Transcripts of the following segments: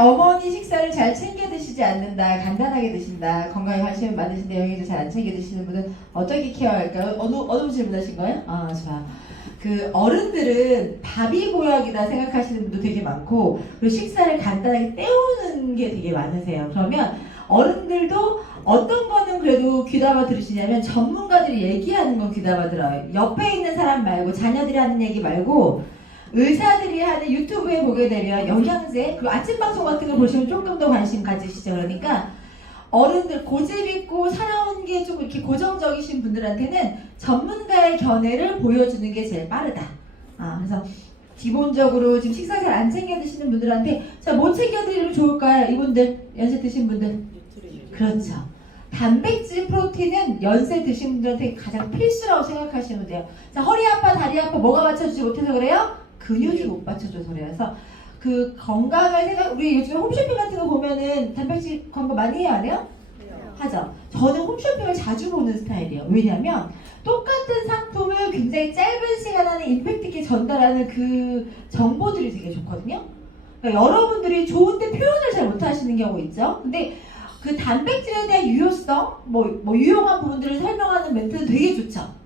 어머니 식사를 잘 챙겨 드시지 않는다, 간단하게 드신다, 건강에 관심이 많으신데 영양제 잘 안 챙겨 드시는 분은 어떻게 케어할까요? 어느 분 질문하신 거예요? 아, 좋아. 그 어른들은 밥이 보약이다 생각하시는 분도 되게 많고, 그리고 식사를 간단하게 때우는 게 되게 많으세요. 그러면 어른들도 어떤 거는 그래도 귀담아 들으시냐면 전문가들이 얘기하는 건 귀담아 들어요. 옆에 있는 사람 말고, 자녀들이 하는 얘기 말고 의사들이 하는 유튜브에 보게 되면 영양제, 그리고 아침 방송 같은 거 보시면 조금 더 관심 가지시죠. 그러니까 어른들, 고집 있고 살아온 게 좀 이렇게 고정적이신 분들한테는 전문가의 견해를 보여주는 게 제일 빠르다. 그래서 기본적으로 지금 식사 잘 안 챙겨 드시는 분들한테, 자, 뭐 챙겨 드리면 좋을까요? 이분들, 연세 드신 분들. 그렇죠. 단백질, 프로틴은 연세 드신 분들한테 가장 필수라고 생각하시면 돼요. 자, 허리 아파, 다리 아파, 뭐가 받쳐주지 못해서 그래요? 근육이 못 받쳐줘서 그래요. 그래서 그 건강을 우리 요즘에 홈쇼핑 같은 거 보면은 단백질 광고 많이 해요, 안 해요? 하죠. 저는 홈쇼핑을 자주 보는 스타일이에요. 왜냐면 똑같은 상품을 굉장히 짧은 시간 안에 임팩트 있게 전달하는 그 정보들이 되게 좋거든요. 그러니까 여러분들이 좋은데 표현을 잘 못하시는 경우 있죠. 근데 그 단백질에 대한 유효성, 뭐 유용한 부분들을 설명하는 멘트는 되게 좋죠.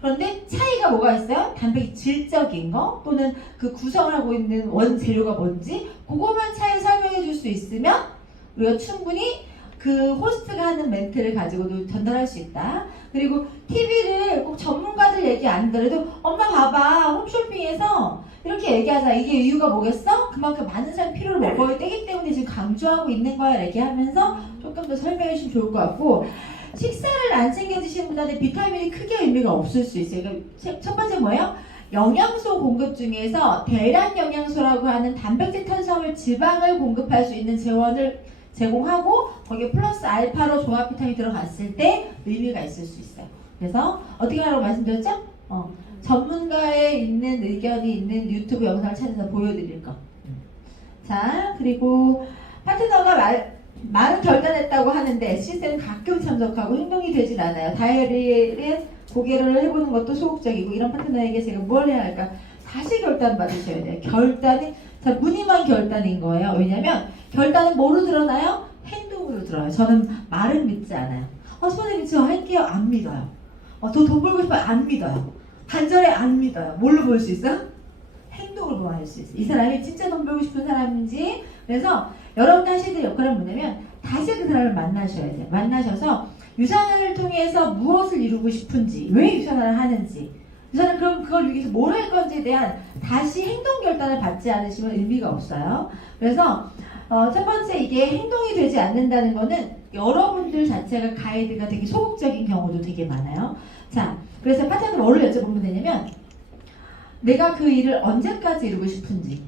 그런데 차이가 뭐가 있어요? 단백질적인 거, 또는 그 구성을 하고 있는 원재료가 뭔지, 그거만 차이 설명해 줄 수 있으면 우리가 충분히 그 호스트가 하는 멘트를 가지고도 전달할 수 있다. 그리고 TV를 꼭 전문가들 얘기 안 하더라도, 엄마 봐봐, 홈쇼핑에서 이렇게 얘기하자. 이게 이유가 뭐겠어? 그만큼 많은 사람이 필요를 먹어야 되기 때문에 지금 강조하고 있는 거야. 얘기하면서 조금 더 설명해 주시면 좋을 것 같고, 식사를 안 챙겨 드시는 분한테 비타민이 크게 의미가 없을 수 있어요. 그러니까 첫 번째 뭐예요? 영양소 공급 중에서 대량 영양소라고 하는 단백질, 탄수화물, 지방을 공급할 수 있는 재원을 제공하고 거기에 플러스 알파로 종합 비타민이 들어갔을 때 의미가 있을 수 있어요. 그래서 어떻게 하라고 말씀드렸죠? 전문가의 있는 의견이 있는 유튜브 영상을 찾아서 보여드릴 거. 자, 그리고 파트너가 말은 결단했다고 하는데 시스템은 가끔 참석하고 행동이 되진 않아요. 다이어리에 고개를 해보는 것도 소극적이고, 이런 파트너에게 제가 뭘 해야 할까? 다시 결단 받으셔야 돼요. 결단이, 자, 무늬만 결단인 거예요. 왜냐면 결단은 뭐로 드러나요? 행동으로 드러나요. 저는 말은 믿지 않아요. 선생님 저 할게요. 안 믿어요. 더 돈 벌고 싶어요. 안 믿어요. 간절해. 안 믿어요. 뭘로 볼 수 있어요? 행동으로 보완할 수 있어요. 이 사람이 진짜 돈 벌고 싶은 사람인지. 그래서 여러분들 하셔야 될 역할은 뭐냐면 다시 그 사람을 만나셔야 돼요. 만나셔서 유산화를 통해서 무엇을 이루고 싶은지, 왜 유산화를 하는지, 유산은 그럼 그걸 위해서 뭘 할 건지에 대한 다시 행동 결단을 받지 않으시면 의미가 없어요. 그래서 첫 번째, 이게 행동이 되지 않는다는 거는 여러분들 자체가 가이드가 되게 소극적인 경우도 되게 많아요. 자, 그래서 파트너한테 뭐를 여쭤보면 되냐면, 내가 그 일을 언제까지 이루고 싶은지,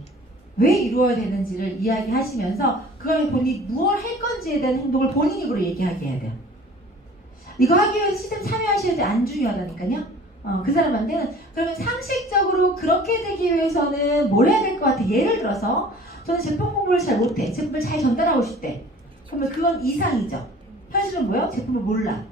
왜 이루어야 되는지를 이야기하시면서 그걸 본인이 무엇을 할 건지에 대한 행동을 본인 입으로 얘기하게 해야 돼요. 이거 하기 위해서 시스템 참여하시는데 안 중요하다니까요. 그 사람한테는. 그러면 상식적으로 그렇게 되기 위해서는 뭘 해야 될 것 같아. 예를 들어서 저는 제품 공부를 잘 못해. 제품을 잘 전달하고 싶대. 그러면 그건 이상이죠. 현실은 뭐예요? 제품을 몰라.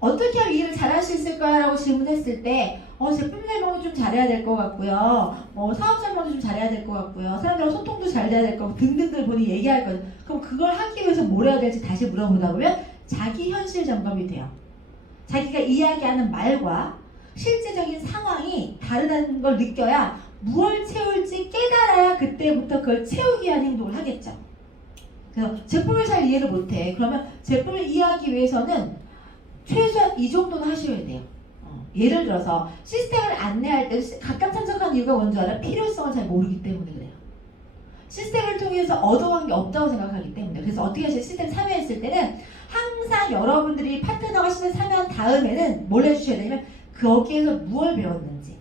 어떻게 하면 이 일을 잘할 수 있을까? 라고 질문했을 때 제품 설명도 좀 잘해야 될 것 같고요. 사업 설명도 좀 잘해야 될 것 같고요. 사람들하고 소통도 잘 돼야 될 것 같고 등등들 본인이 얘기할 거예요. 그럼 그걸 하기 위해서 뭘 해야 될지 다시 물어보다 보면 자기 현실 점검이 돼요. 자기가 이야기하는 말과 실제적인 상황이 다르다는 걸 느껴야 무엇을 채울지 깨달아야 그때부터 그걸 채우기 위한 행동을 하겠죠. 그래서 제품을 잘 이해를 못해. 그러면 제품을 이해하기 위해서는 최소한 이 정도는 하셔야 돼요. 예를 들어서 시스템을 안내할 때 가끔 참석하는 이유가 뭔지 알아? 필요성을 잘 모르기 때문에 그래요. 시스템을 통해서 얻어간 게 없다고 생각하기 때문에. 그래서 어떻게 하시죠? 시스템 참여했을 때는 항상 여러분들이 파트너가 시스템 참여한 다음에는 뭘 해주셔야 되냐면 거기에서 무엇을 배웠는지,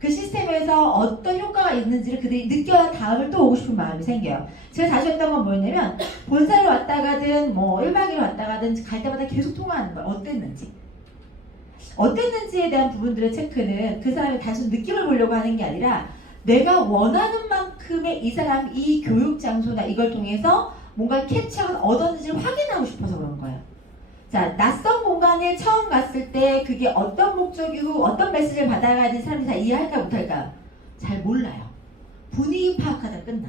그 시스템에서 어떤 효과가 있는지를 그들이 느껴야 다음을 또 오고 싶은 마음이 생겨요. 제가 자주 했던 건 뭐였냐면 본사를 왔다 가든 1박 2일 왔다 가든 갈 때마다 계속 통화하는 거예요. 어땠는지에 대한 부분들의 체크는 그 사람의 단순 느낌을 보려고 하는 게 아니라 내가 원하는 만큼의 이 사람, 이 교육 장소나 이걸 통해서 뭔가 캡처한 얻었는지를 확인하고 싶어서 그런 거예요. 자, 낯선 공간에 처음 갔을 때 그게 어떤 목적이고 어떤 메시지를 받아가야지 사람들이 다 이해할까 못할까? 잘 몰라요. 분위기 파악하다 끝나.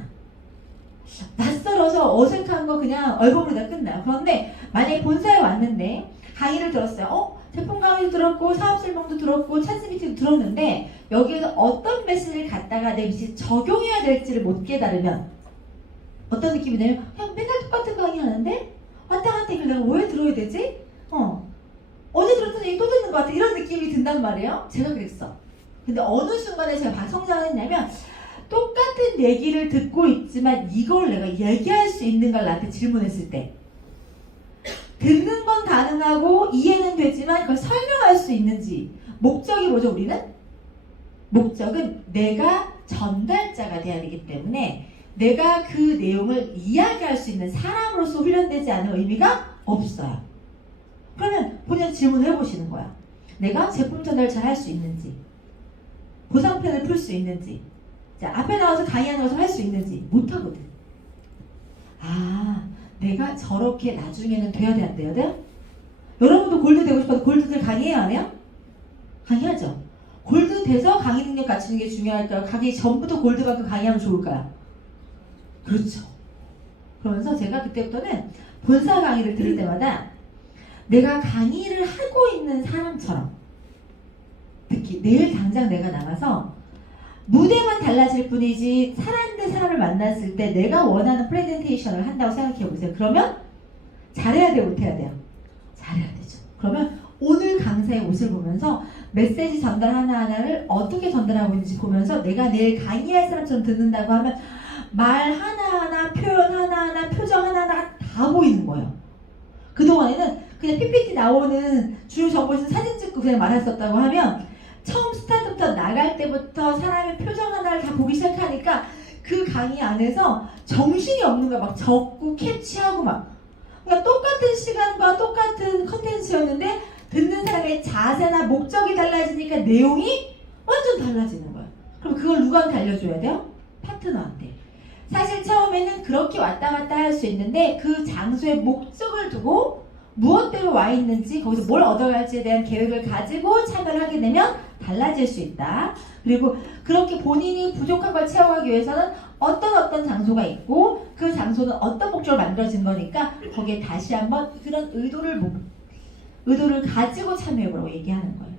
낯설어서 어색한 거 그냥 얼버무리다 끝나요. 그런데 만약에 본사에 왔는데 강의를 들었어요. 제품 강의도 들었고 사업 설명도 들었고 찬스 미팅도 들었는데 여기에서 어떤 메시지를 갖다가 내 메시지 적용해야 될지를 못 깨달으면 어떤 느낌이 나요? 그냥 맨날 똑같은 강의 하는데 왔다 갔다 이걸 내가 왜 들어야 되지? 어제 들었던 얘기 또 듣는 것 같아. 이런 느낌이 든단 말이에요. 제가 그랬어. 근데 어느 순간에 제가 성장을 했냐면 똑같은 얘기를 듣고 있지만 이걸 내가 얘기할 수 있는 걸 나한테 질문했을 때 듣는 건 가능하고 이해는 되지만 그걸 설명할 수 있는지. 목적이 뭐죠 우리는? 목적은 내가 전달자가 돼야 되기 때문에 내가 그 내용을 이야기할 수 있는 사람으로서 훈련되지 않은 의미가 없어요. 그러면 본인 질문을 해보시는 거야. 내가 제품 전달을 잘 할 수 있는지, 보상편을 풀 수 있는지, 자, 앞에 나와서 강의하는 것을 할 수 있는지 못하거든. 내가 저렇게 나중에는 돼야 돼, 안 돼야 돼? 여러분도 골드 되고 싶어도 골드들 강의해요, 안 해요? 강의하죠. 골드 돼서 강의 능력 갖추는 게 중요할까요? 강의 전부터 골드만큼 강의하면 좋을까요? 그렇죠. 그러면서 제가 그때부터는 본사 강의를 들을 때마다 내가 강의를 하고 있는 사람처럼, 특히 내일 당장 내가 나가서 무대만 달라질 뿐이지 사람 대 사람을 만났을 때 내가 원하는 프레젠테이션을 한다고 생각해 보세요. 그러면 잘해야 돼요, 못해야 돼요? 잘해야 되죠. 그러면 오늘 강사의 옷을 보면서 메시지 전달 하나하나를 어떻게 전달하고 있는지 보면서 내가 내일 강의할 사람처럼 듣는다고 하면 말 하나하나, 표현 하나하나, 표정 하나하나 다 보이는 거예요. 그동안에는 그냥 PPT 나오는 주요 정보에서 사진 찍고 그냥 말했었다고 하면 처음 스타트부터 나갈 때부터 사람의 표정 하나를 다 보기 시작하니까 그 강의 안에서 정신이 없는 거야. 막 적고 캡치하고 막. 그러니까 똑같은 시간과 똑같은 컨텐츠였는데 듣는 사람의 자세나 목적이 달라지니까 내용이 완전 달라지는 거야. 그럼 그걸 누구한테 알려줘야 돼요? 파트너한테. 사실 처음에는 그렇게 왔다 갔다 할 수 있는데 그 장소에 목적을 두고 무엇 때문에 와 있는지 거기서 뭘 얻어갈지에 대한 계획을 가지고 참여를 하게 되면 달라질 수 있다. 그리고 그렇게 본인이 부족한 걸 채워가기 위해서는 어떤 장소가 있고 그 장소는 어떤 목적으로 만들어진 거니까 거기에 다시 한번 그런 의도를 가지고 참여해보라고 얘기하는 거예요.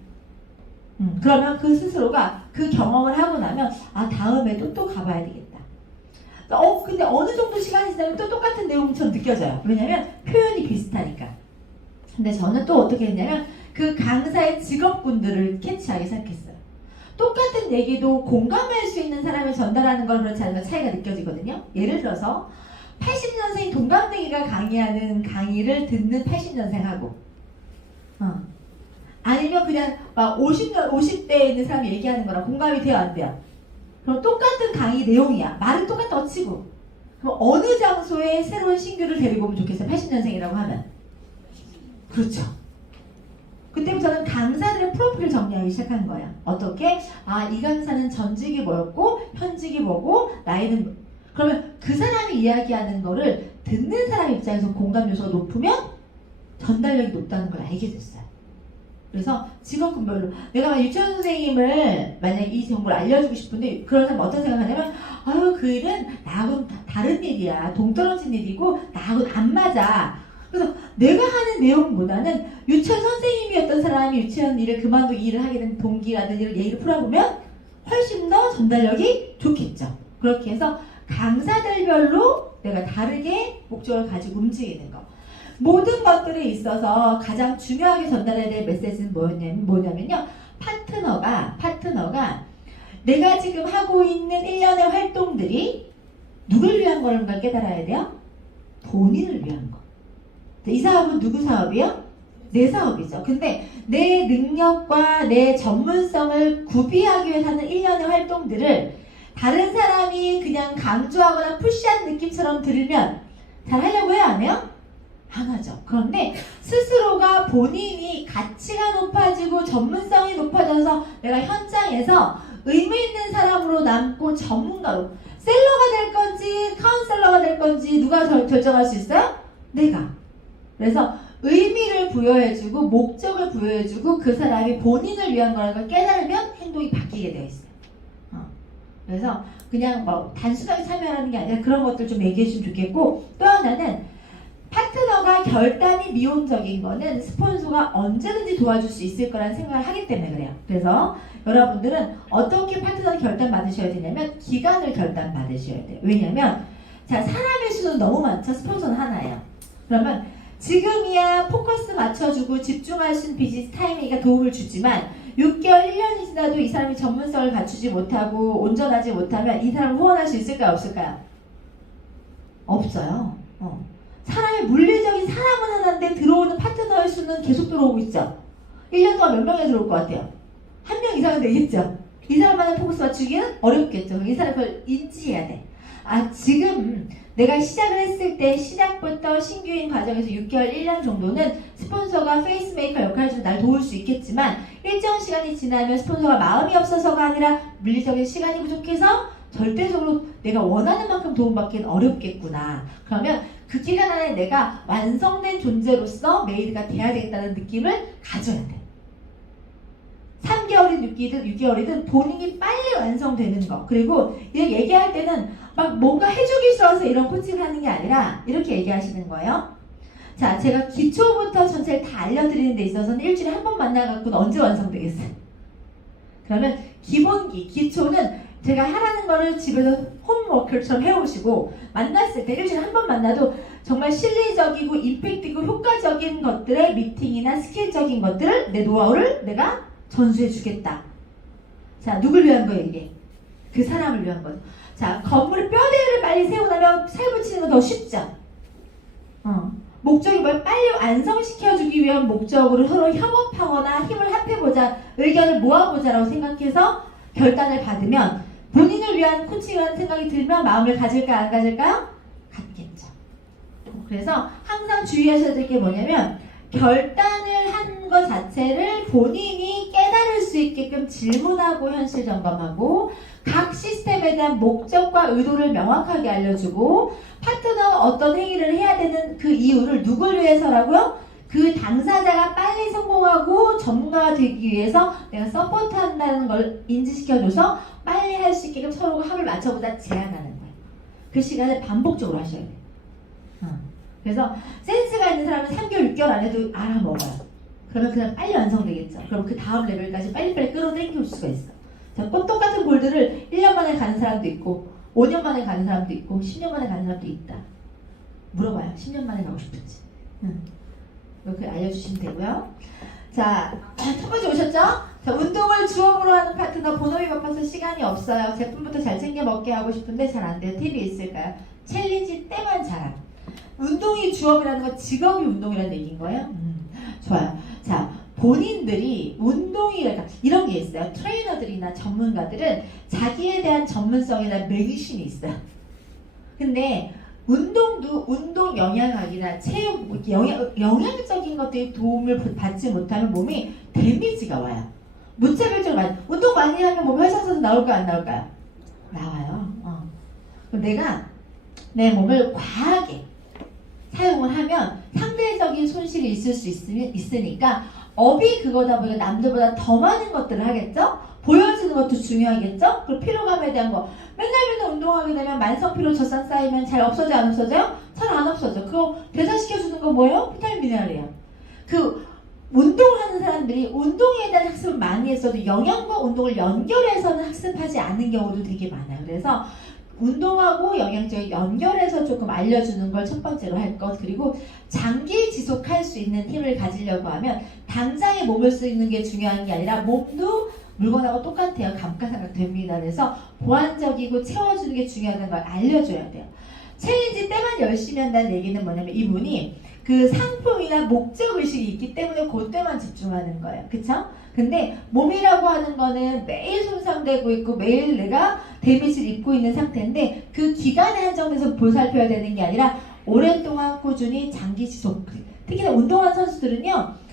그러면 그 스스로가 그 경험을 하고 나면 다음에도 또 가봐야 되겠다. 근데 어느 정도 시간이 지나면 또 똑같은 내용처럼 느껴져요. 왜냐면 표현이 비슷하니까. 근데 저는 또 어떻게 했냐면 그 강사의 직업군들을 캐치하기 시작했어요. 똑같은 얘기도 공감할 수 있는 사람이 전달하는 걸 그렇지 않으면 차이가 느껴지거든요. 예를 들어서 80년생 동갑내기가 강의하는 강의를 듣는 80년생하고 아니면 그냥 막 50대에 있는 사람이 얘기하는 거랑 공감이 돼요, 안 돼요? 그럼 똑같은 강의 내용이야. 말은 똑같다 치고. 그럼 어느 장소에 새로운 신규를 데리고 오면 좋겠어요? 80년생이라고 하면. 그렇죠. 그때부터는 강사들의 프로필을 정리하기 시작한 거야. 어떻게? 이 강사는 전직이 뭐였고 현직이 뭐고 나이는 그러면 그 사람이 이야기하는 거를 듣는 사람 입장에서 공감 요소가 높으면 전달력이 높다는 걸 알게 됐어요. 그래서 직업군별로 내가 유치원 선생님을 만약에 이 정보를 알려주고 싶은데 그런 사람 어떤 생각하냐면 그 일은 나하고는 다른 일이야. 동떨어진 일이고 나하고는 안 맞아. 그래서 내가 하는 내용보다는 유치원 선생님이었던 사람이 유치원 일을 그만두고 일을 하게 된 동기라든지 이런 얘기를 풀어보면 훨씬 더 전달력이 좋겠죠. 그렇게 해서 강사들별로 내가 다르게 목적을 가지고 움직이는 거. 모든 것들에 있어서 가장 중요하게 전달해야 될 메시지는 뭐냐면요. 파트너가 내가 지금 하고 있는 일련의 활동들이 누굴 위한 건가 깨달아야 돼요? 본인을 위한 거. 이 사업은 누구 사업이요? 내 사업이죠. 근데 내 능력과 내 전문성을 구비하기 위해서 하는 일련의 활동들을 다른 사람이 그냥 강조하거나 푸시한 느낌처럼 들으면 잘 하려고 해요? 안 해요? 안 하죠. 그런데 스스로가 본인이 가치가 높아지고 전문성이 높아져서 내가 현장에서 의미 있는 사람으로 남고 전문가로 셀러가 될 건지 카운셀러가 될 건지 누가 결정할 수 있어요? 내가. 그래서 의미를 부여해주고 목적을 부여해주고 그 사람이 본인을 위한 거라는 걸 깨달으면 행동이 바뀌게 되어 있어요. 그래서 그냥 뭐 단순하게 참여하는 게 아니라 그런 것들 좀 얘기해 주면 좋겠고, 또 하나는 파트너가 결단이 미온적인 거는 스폰서가 언제든지 도와줄 수 있을 거라는 생각을 하기 때문에 그래요. 그래서 여러분들은 어떻게 파트너 결단 받으셔야 되냐면 기간을 결단 받으셔야 돼요. 왜냐면 자, 사람의 수는 너무 많죠. 스폰서는 하나예요. 그러면 지금이야 포커스 맞춰주고 집중할 수 있는 비즈니스 타이밍이 도움을 주지만 6개월, 1년이 지나도 이 사람이 전문성을 갖추지 못하고 온전하지 못하면 이 사람을 후원할 수 있을까요? 없을까요? 없어요. 사람의 물리적인 사람은 하나인데 들어오는 파트너의 수는 계속 들어오고 있죠. 1년 동안 몇 명이 들어올 것 같아요? 한 명 이상은 되겠죠. 이 사람만의 포커스 맞추기는 어렵겠죠. 이 사람 그걸 인지해야 돼. 아, 지금 내가 시작을 했을 때 시작부터 신규인 과정에서 6개월, 1년 정도는 스폰서가 페이스메이커 역할을 좀 날 도울 수 있겠지만 일정 시간이 지나면 스폰서가 마음이 없어서가 아니라 물리적인 시간이 부족해서 절대적으로 내가 원하는 만큼 도움받기는 어렵겠구나. 그러면 그 기간 안에 내가 완성된 존재로서 메이드가 돼야 되겠다는 느낌을 가져야 돼. 3개월이든 6개월이든 본인이 빨리 완성되는 거. 그리고 이렇게 얘기할 때는 막 뭔가 해주기 싫어서 이런 코칭을 하는 게 아니라 이렇게 얘기하시는 거예요. 자, 제가 기초부터 전체를 다 알려드리는 데 있어서는 일주일에 한 번 만나갖고는 언제 완성되겠어요? 그러면 기본기, 기초는 제가 하라는 거를 집에서 홈워크처럼 해오시고 만났을 때 일주일에 한 번 만나도 정말 실리적이고 임팩트 있고 효과적인 것들의 미팅이나 스킬적인 것들을 내 노하우를 내가 전수해 주겠다. 자, 누굴 위한 거예요 이게? 그 사람을 위한 거죠. 자, 건물의 뼈대를 빨리 세우려면 살 붙이는 건 더 쉽죠. 목적이 뭘 빨리 완성시켜주기 위한 목적으로 서로 협업하거나 힘을 합해보자, 의견을 모아보자라고 생각해서 결단을 받으면 본인을 위한 코칭이라는 생각이 들면 마음을 가질까요? 안 가질까요? 갖겠죠. 그래서 항상 주의하셔야 될 게 뭐냐면 결단을 한 것 자체를 본인이 깨달을 수 있게끔 질문하고 현실 점검하고 각 시스템에 대한 목적과 의도를 명확하게 알려주고 파트너가 어떤 행위를 해야 되는 그 이유를 누굴 위해서라고요? 그 당사자가 빨리 성공하고 전문가가 되기 위해서 내가 서포트한다는 걸 인지시켜줘서 빨리 할 수 있게끔 서로가 합을 맞춰보자 제안하는 거예요. 그 시간을 반복적으로 하셔야 돼요. 그래서 센스가 있는 사람은 3개월, 6개월 안에도 알아먹어요. 그러면 그냥 빨리 완성되겠죠. 그럼 그 다음 레벨까지 빨리빨리 끌어당길 수가 있어. 자, 똑같은 골드를 1년 만에 가는 사람도 있고 5년 만에 가는 사람도 있고 10년 만에 가는 사람도 있다. 물어봐요. 10년 만에 가고 싶은지. 이렇게 알려주시면 되고요. 자, 첫 번째 오셨죠? 자, 운동을 주업으로 하는 파트너 본업이 바빠서 시간이 없어요. 제품부터 잘 챙겨 먹게 하고 싶은데 잘 안 돼요. 팁이 있을까요? 챌린지 때만 잘함. 운동이 주업이라는 건 직업이 운동이라는 얘기인 거예요? 좋아요. 자, 본인들이 운동이랄까 이런 게 있어요. 트레이너들이나 전문가들은 자기에 대한 전문성이나 매기심이 있어요. 근데 운동도 운동 영양학이나 체육 영양적인 것들이 도움을 받지 못하면 몸이 데미지가 와요. 무차별적으로 많이 운동 많이 하면 몸이 활성화돼서 나올까요? 안 나올까요? 나와요. 그럼 내가 내 몸을 과하게 사용을 하면 상대적인 손실이 있을 수 있으니까 업이 그거다 보니까 남들보다 더 많은 것들을 하겠죠? 보여지는 것도 중요하겠죠? 그리고 피로감에 대한 거 맨날 운동하게 되면 만성피로 젖산 쌓이면 잘 없어져 안 없어져요? 잘 안 없어져. 그거 대사시켜주는 건 뭐예요? 비타민 미네랄이에요. 그 운동하는 사람들이 운동에 대한 학습을 많이 했어도 영양과 운동을 연결해서는 학습하지 않는 경우도 되게 많아요. 그래서 운동하고 영양적인 연결해서 조금 알려주는 걸 첫 번째로 할 것. 그리고 장기 지속할 수 있는 힘을 가지려고 하면 당장에 몸을 쓰는 게 중요한 게 아니라 몸도 물건하고 똑같아요. 감가상각 됩니다. 그래서 보완적이고 채워주는 게 중요하다는 걸 알려줘야 돼요. 챌린지 때만 열심히 한다는 얘기는 뭐냐면 이분이 그 상품이나 목적의식이 있기 때문에 그때만 집중하는 거예요. 그쵸? 근데 몸이라고 하는 거는 매일 손상되고 있고 매일 내가 데미지를 입고 있는 상태인데 그 기간에 한정돼서 보살펴야 되는 게 아니라 오랫동안 꾸준히 장기 지속. 특히나 운동하는 선수들은요.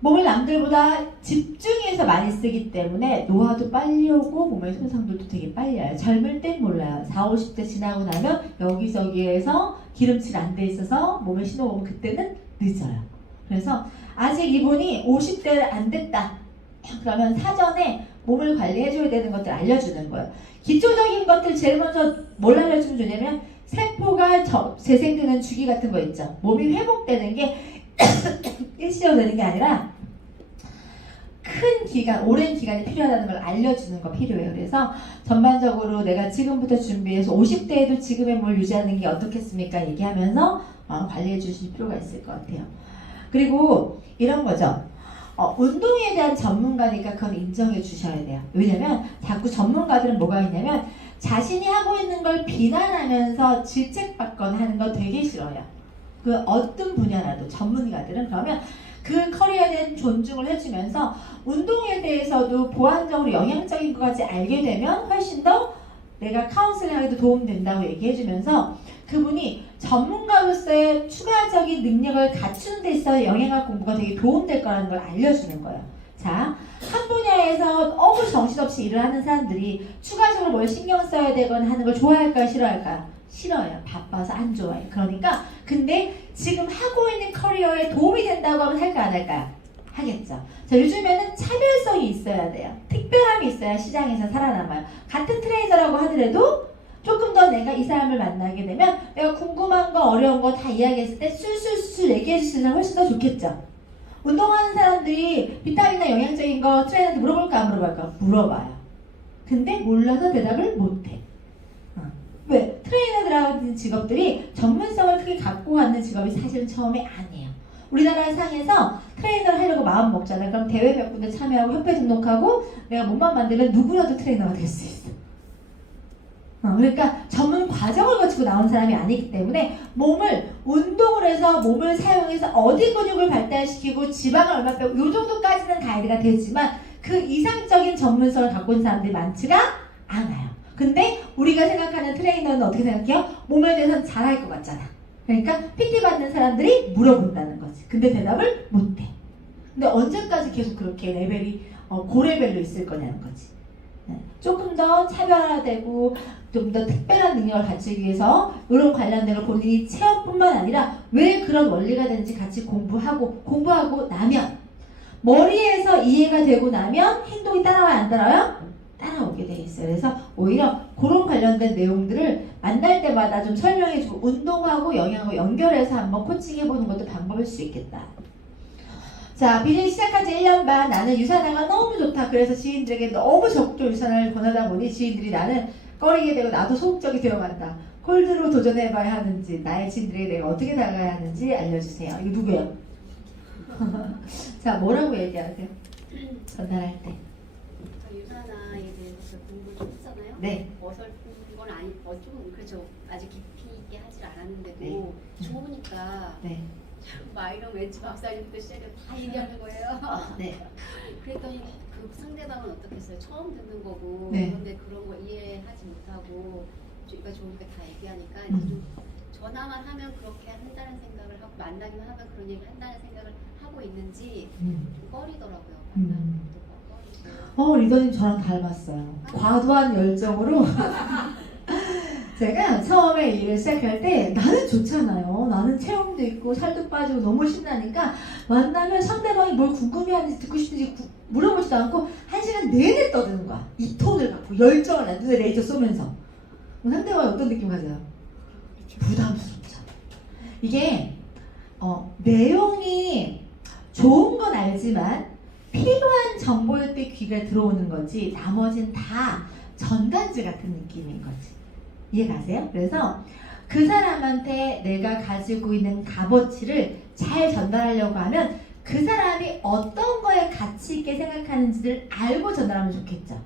몸을 남들보다 집중해서 많이 쓰기 때문에 노화도 빨리 오고 몸의 손상도 되게 빨리 와요. 젊을 땐 몰라요. 40, 50대 지나고 나면 여기저기에서 기름칠 안 돼 있어서 몸에 신호 오면 그때는 늦어요. 그래서 아직 이분이 50대 안 됐다. 그러면 사전에 몸을 관리해줘야 되는 것들 알려주는 거예요. 기초적인 것들 제일 먼저 뭘 알려주면 좋냐면 세포가 재생되는 주기 같은 거 있죠. 몸이 회복되는 게 일시적으로 되는 게 아니라 큰 기간, 오랜 기간이 필요하다는 걸 알려주는 거 필요해요. 그래서 전반적으로 내가 지금부터 준비해서 50대에도 지금의 몸을 유지하는 게 어떻겠습니까? 얘기하면서 관리해 주실 필요가 있을 것 같아요. 그리고 이런 거죠. 운동에 대한 전문가니까 그건 인정해 주셔야 돼요. 왜냐면 자꾸 전문가들은 뭐가 있냐면 자신이 하고 있는 걸 비난하면서 질책받거나 하는 거 되게 싫어요. 그 어떤 분야라도 전문가들은 그러면 그 커리어에 대한 존중을 해주면서 운동에 대해서도 보완적으로 영향적인 것까지 알게 되면 훨씬 더 내가 카운슬링하기도 도움된다고 얘기해주면서 그분이 전문가로서의 추가적인 능력을 갖추는 데 있어 영양학 공부가 되게 도움될 거라는 걸 알려주는 거예요. 자, 한 분야에서 너무 정신없이 일을 하는 사람들이 추가적으로 뭘 신경 써야 되거나 하는 걸 좋아할까요? 싫어할까요? 싫어요. 바빠서 안 좋아해. 그러니까 근데 지금 하고 있는 커리어에 도움이 된다고 하면 할까 안 할까요? 하겠죠. 자, 요즘에는 차별성이 있어야 돼요. 특별함이 있어야 시장에서 살아남아요. 같은 트레이너라고 하더라도 조금 더 내가 이 사람을 만나게 되면 내가 궁금한 거 어려운 거 다 이야기했을 때 술술술 얘기해 주시는 사람 훨씬 더 좋겠죠. 운동하는 사람들이 비타민이나 영양적인 거 트레이너한테 물어볼까 안 물어볼까? 물어봐요. 근데 몰라서 대답을 못해. 왜? 트레이너들하고 직업들이 전문성을 크게 갖고 가는 직업이 사실은 처음에 아니에요. 우리나라 상에서 트레이너를 하려고 마음 먹잖아요. 그럼 대회 몇 군데 참여하고 협회 등록하고 내가 몸만 만들면 누구라도 트레이너가 될 수 있어. 그러니까 전문 과정을 거치고 나온 사람이 아니기 때문에 몸을 운동을 해서 몸을 사용해서 어디 근육을 발달시키고 지방을 얼마 빼고 이 정도까지는 가이드가 되지만 그 이상적인 전문성을 갖고 있는 사람들이 많지가 않아요. 근데 우리가 생각하는 트레이너는 어떻게 생각해요? 몸에 대해서는 잘할 것 같잖아. 그러니까 PT 받는 사람들이 물어본다는 거지. 근데 대답을 못해. 근데 언제까지 계속 그렇게 레벨이 고레벨로 있을 거냐는 거지. 조금 더 차별화되고 좀 더 특별한 능력을 갖추기 위해서 이런 관련된 걸 본인이 체험뿐만 아니라 왜 그런 원리가 되는지 같이 공부하고 나면 머리에서 이해가 되고 나면 행동이 따라와요 안 따라와요? 따라오게 돼 있어요. 그래서 오히려 그런 관련된 내용들을 만날 때마다 좀 설명해주고 운동하고 영양하고 연결해서 한번 코칭해보는 것도 방법일 수 있겠다. 자, 비즈니스 시작한 지 1년 반 나는 유산화가 너무 좋다. 그래서 지인들에게 너무 적극적으로 유산화를 권하다 보니 지인들이 나는 꺼리게 되고 나도 소극적이 되어간다. 콜드로 도전해봐야 하는지 나의 지인들에게 내가 어떻게 나가야 하는지 알려주세요. 이거 누구예요? 자, 뭐라고 얘기하세요? 전달할 때. 유산화에 대해서 공부를 좀 했잖아요. 네. 어설픈 건 아니, 좀 그렇죠. 아주 깊이 있게 하질 않았는데도 네. 좋으니까 네. 마이롱 왼치 박사님부터 시작해 다 얘기하는 거예요. 네. 그랬더니 그 상대방은 어떻겠어요? 처음 듣는 거고 네. 그런데 그런 거 이해하지 못하고 이거 좋으니까 다 얘기하니까 이제 좀 전화만 하면 그렇게 한다는 생각을 하고 만나기만 하면 그런 얘기를 한다는 생각을 하고 있는지 좀 꺼리더라고요. 만나는 것도 꺼리고. 리더님 저랑 닮았어요. 과도한 열정으로 제가 처음에 일을 시작할 때 나는 좋잖아요. 나는 체형도 있고 살도 빠지고 너무 신나니까 만나면 상대방이 뭘 궁금해하는지 듣고 싶은지 물어보지도 않고 1시간 내내 떠드는 거야. 이 톤을 갖고 열정을 나 눈에 레이저 쏘면서 상대방이 어떤 느낌 가져요? 부담스럽죠. 이게 내용이 좋은 건 알지만 필요한 정보일 때 귀가 들어오는 거지 나머지는 다 전단지 같은 느낌인 거지. 이해가세요? 그래서 그 사람한테 내가 가지고 있는 값어치를 잘 전달하려고 하면 그 사람이 어떤 거에 가치 있게 생각하는지를 알고 전달하면 좋겠죠.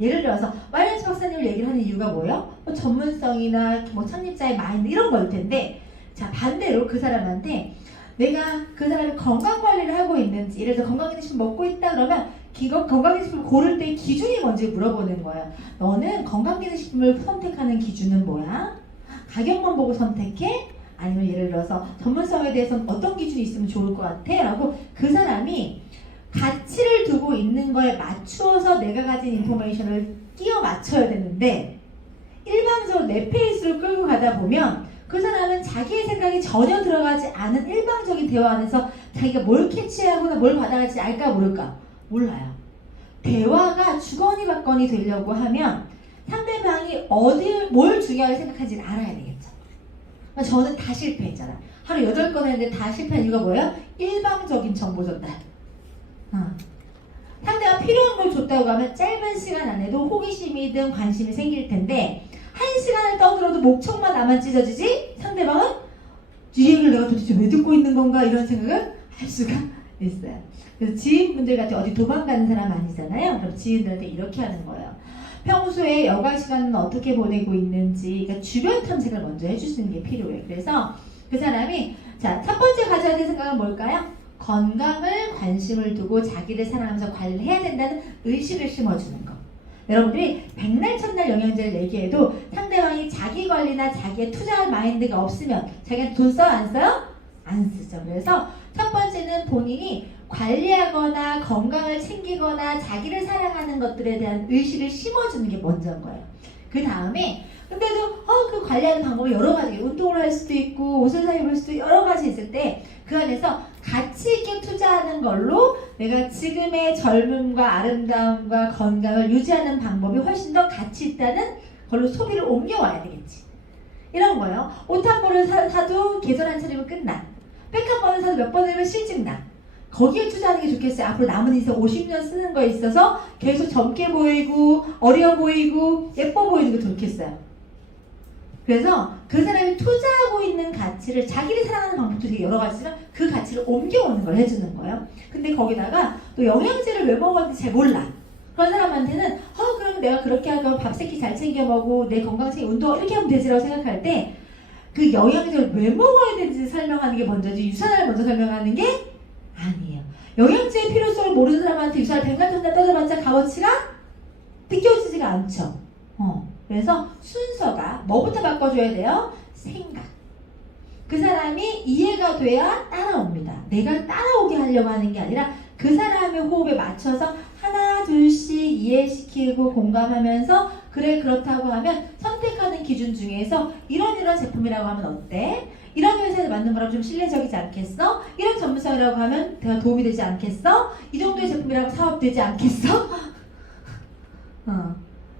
예를 들어서 마이런치 박사님을 얘기를 하는 이유가 뭐예요? 전문성이나 창립자의 마인드 이런 거일 텐데 자 반대로 그 사람한테 내가 그 사람이 건강관리를 하고 있는지 예를 들어 건강기능식품 먹고 있다 그러면 건강기능식품을 고를 때 기준이 뭔지 물어보는 거예요. 너는 건강기능식품을 선택하는 기준은 뭐야? 가격만 보고 선택해? 아니면 예를 들어서 전문성에 대해서는 어떤 기준이 있으면 좋을 것 같아? 라고 그 사람이 가치를 두고 있는 거에 맞추어서 내가 가진 인포메이션을 끼워 맞춰야 되는데 일방적으로 내 페이스로 끌고 가다 보면 그 사람은 자기의 생각이 전혀 들어가지 않은 일방적인 대화 안에서 자기가 뭘 캐치하거나 뭘 받아갈지 알까 모를까? 몰라요. 대화가 주거니 받거니 되려고 하면 상대방이 뭘 중요하게 생각하는지를 알아야 되겠죠. 그러니까 저는 다 실패했잖아. 하루 8건 했는데 다 실패한 이유가 뭐예요? 일방적인 정보 전달. 상대가 필요한 걸 줬다고 하면 짧은 시간 안에도 호기심이든 관심이 생길 텐데 1시간을 떠들어도 목청만 나만 찢어지지 상대방은 이 얘기를 내가 도대체 왜 듣고 있는 건가 이런 생각을 할 수가 있어요. 그래서 지인분들 같은 어디 도망가는 사람 아니잖아요. 그럼 지인들한테 이렇게 하는 거예요. 평소에 여가 시간은 어떻게 보내고 있는지 그러니까 주변 탐색을 먼저 해주시는 게 필요해요. 그래서 그 사람이 자, 첫 번째 가져야 될 생각은 뭘까요? 건강을 관심을 두고 자기를 사랑하면서 관리를 해야 된다는 의식을 심어주는 거. 여러분들이 백날 첫날 영양제를 얘기해도 상대방이 자기 관리나 자기의 투자할 마인드가 없으면 자기한테 돈 써요? 안 써요? 안 쓰죠. 그래서 첫 번째는 본인이 관리하거나 건강을 챙기거나 자기를 사랑하는 것들에 대한 의식을 심어주는 게 먼저인 거예요. 그 다음에 근데도 그 관리하는 방법이 여러 가지 운동을 할 수도 있고 옷을 사 입을 수도 여러 가지 있을 때 그 안에서 가치 있게 투자하는 걸로 내가 지금의 젊음과 아름다움과 건강을 유지하는 방법이 훨씬 더 가치 있다는 걸로 소비를 옮겨와야 되겠지. 이런 거예요. 옷 한 벌을 사도 계절 한 차리면 끝나. 백 한 번을 사도 몇 번을 입으면 실증나. 거기에 투자하는 게 좋겠어요. 앞으로 남은 인생 50년 쓰는 거에 있어서 계속 젊게 보이고 어려 보이고 예뻐 보이는 게 좋겠어요. 그래서 그 사람이 투자하고 있는 가치를 자기를 사랑하는 방법도 되게 여러 가지지만 그 가치를 옮겨오는 걸 해주는 거예요. 근데 거기다가 또 영양제를 왜 먹었는지 잘 몰라. 그런 사람한테는 그럼 내가 그렇게 하면 밥 세끼 잘 챙겨 먹고 내 건강 챙겨 운동 이렇게 하면 되지라고 생각할 때 그 영양제를 왜 먹어야 되는지 설명하는 게 먼저지 유산을 먼저 설명하는 게 아니에요. 영양제의 필요성을 모르는 사람한테 유산을 백날 떠들어봤자 값어치가 느껴지지가 않죠. 그래서 순서가 뭐부터 바꿔줘야 돼요? 생각. 그 사람이 이해가 돼야 따라옵니다. 내가 따라오게 하려고 하는 게 아니라 그 사람의 호흡에 맞춰서 하나 둘씩 이해시키고 공감하면서 그래 그렇다고 하면 선택하는 기준 중에서 이런 제품이라고 하면 어때? 이런 회사에서 만든 거라고 좀 신뢰적이지 않겠어? 이런 전문성이라고 하면 내가 도움이 되지 않겠어? 이 정도의 제품이라고 사업되지 않겠어?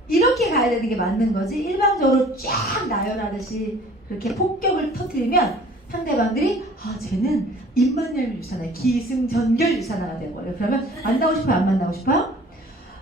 이렇게 가야 되는 게 맞는 거지. 일방적으로 쫙 나열하듯이 그렇게 폭격을 터뜨리면 상대방들이 쟤는 입만열 유산화, 기승전결 유산화가 되어버려요. 그러면 만나고 싶어요? 안 만나고 싶어요?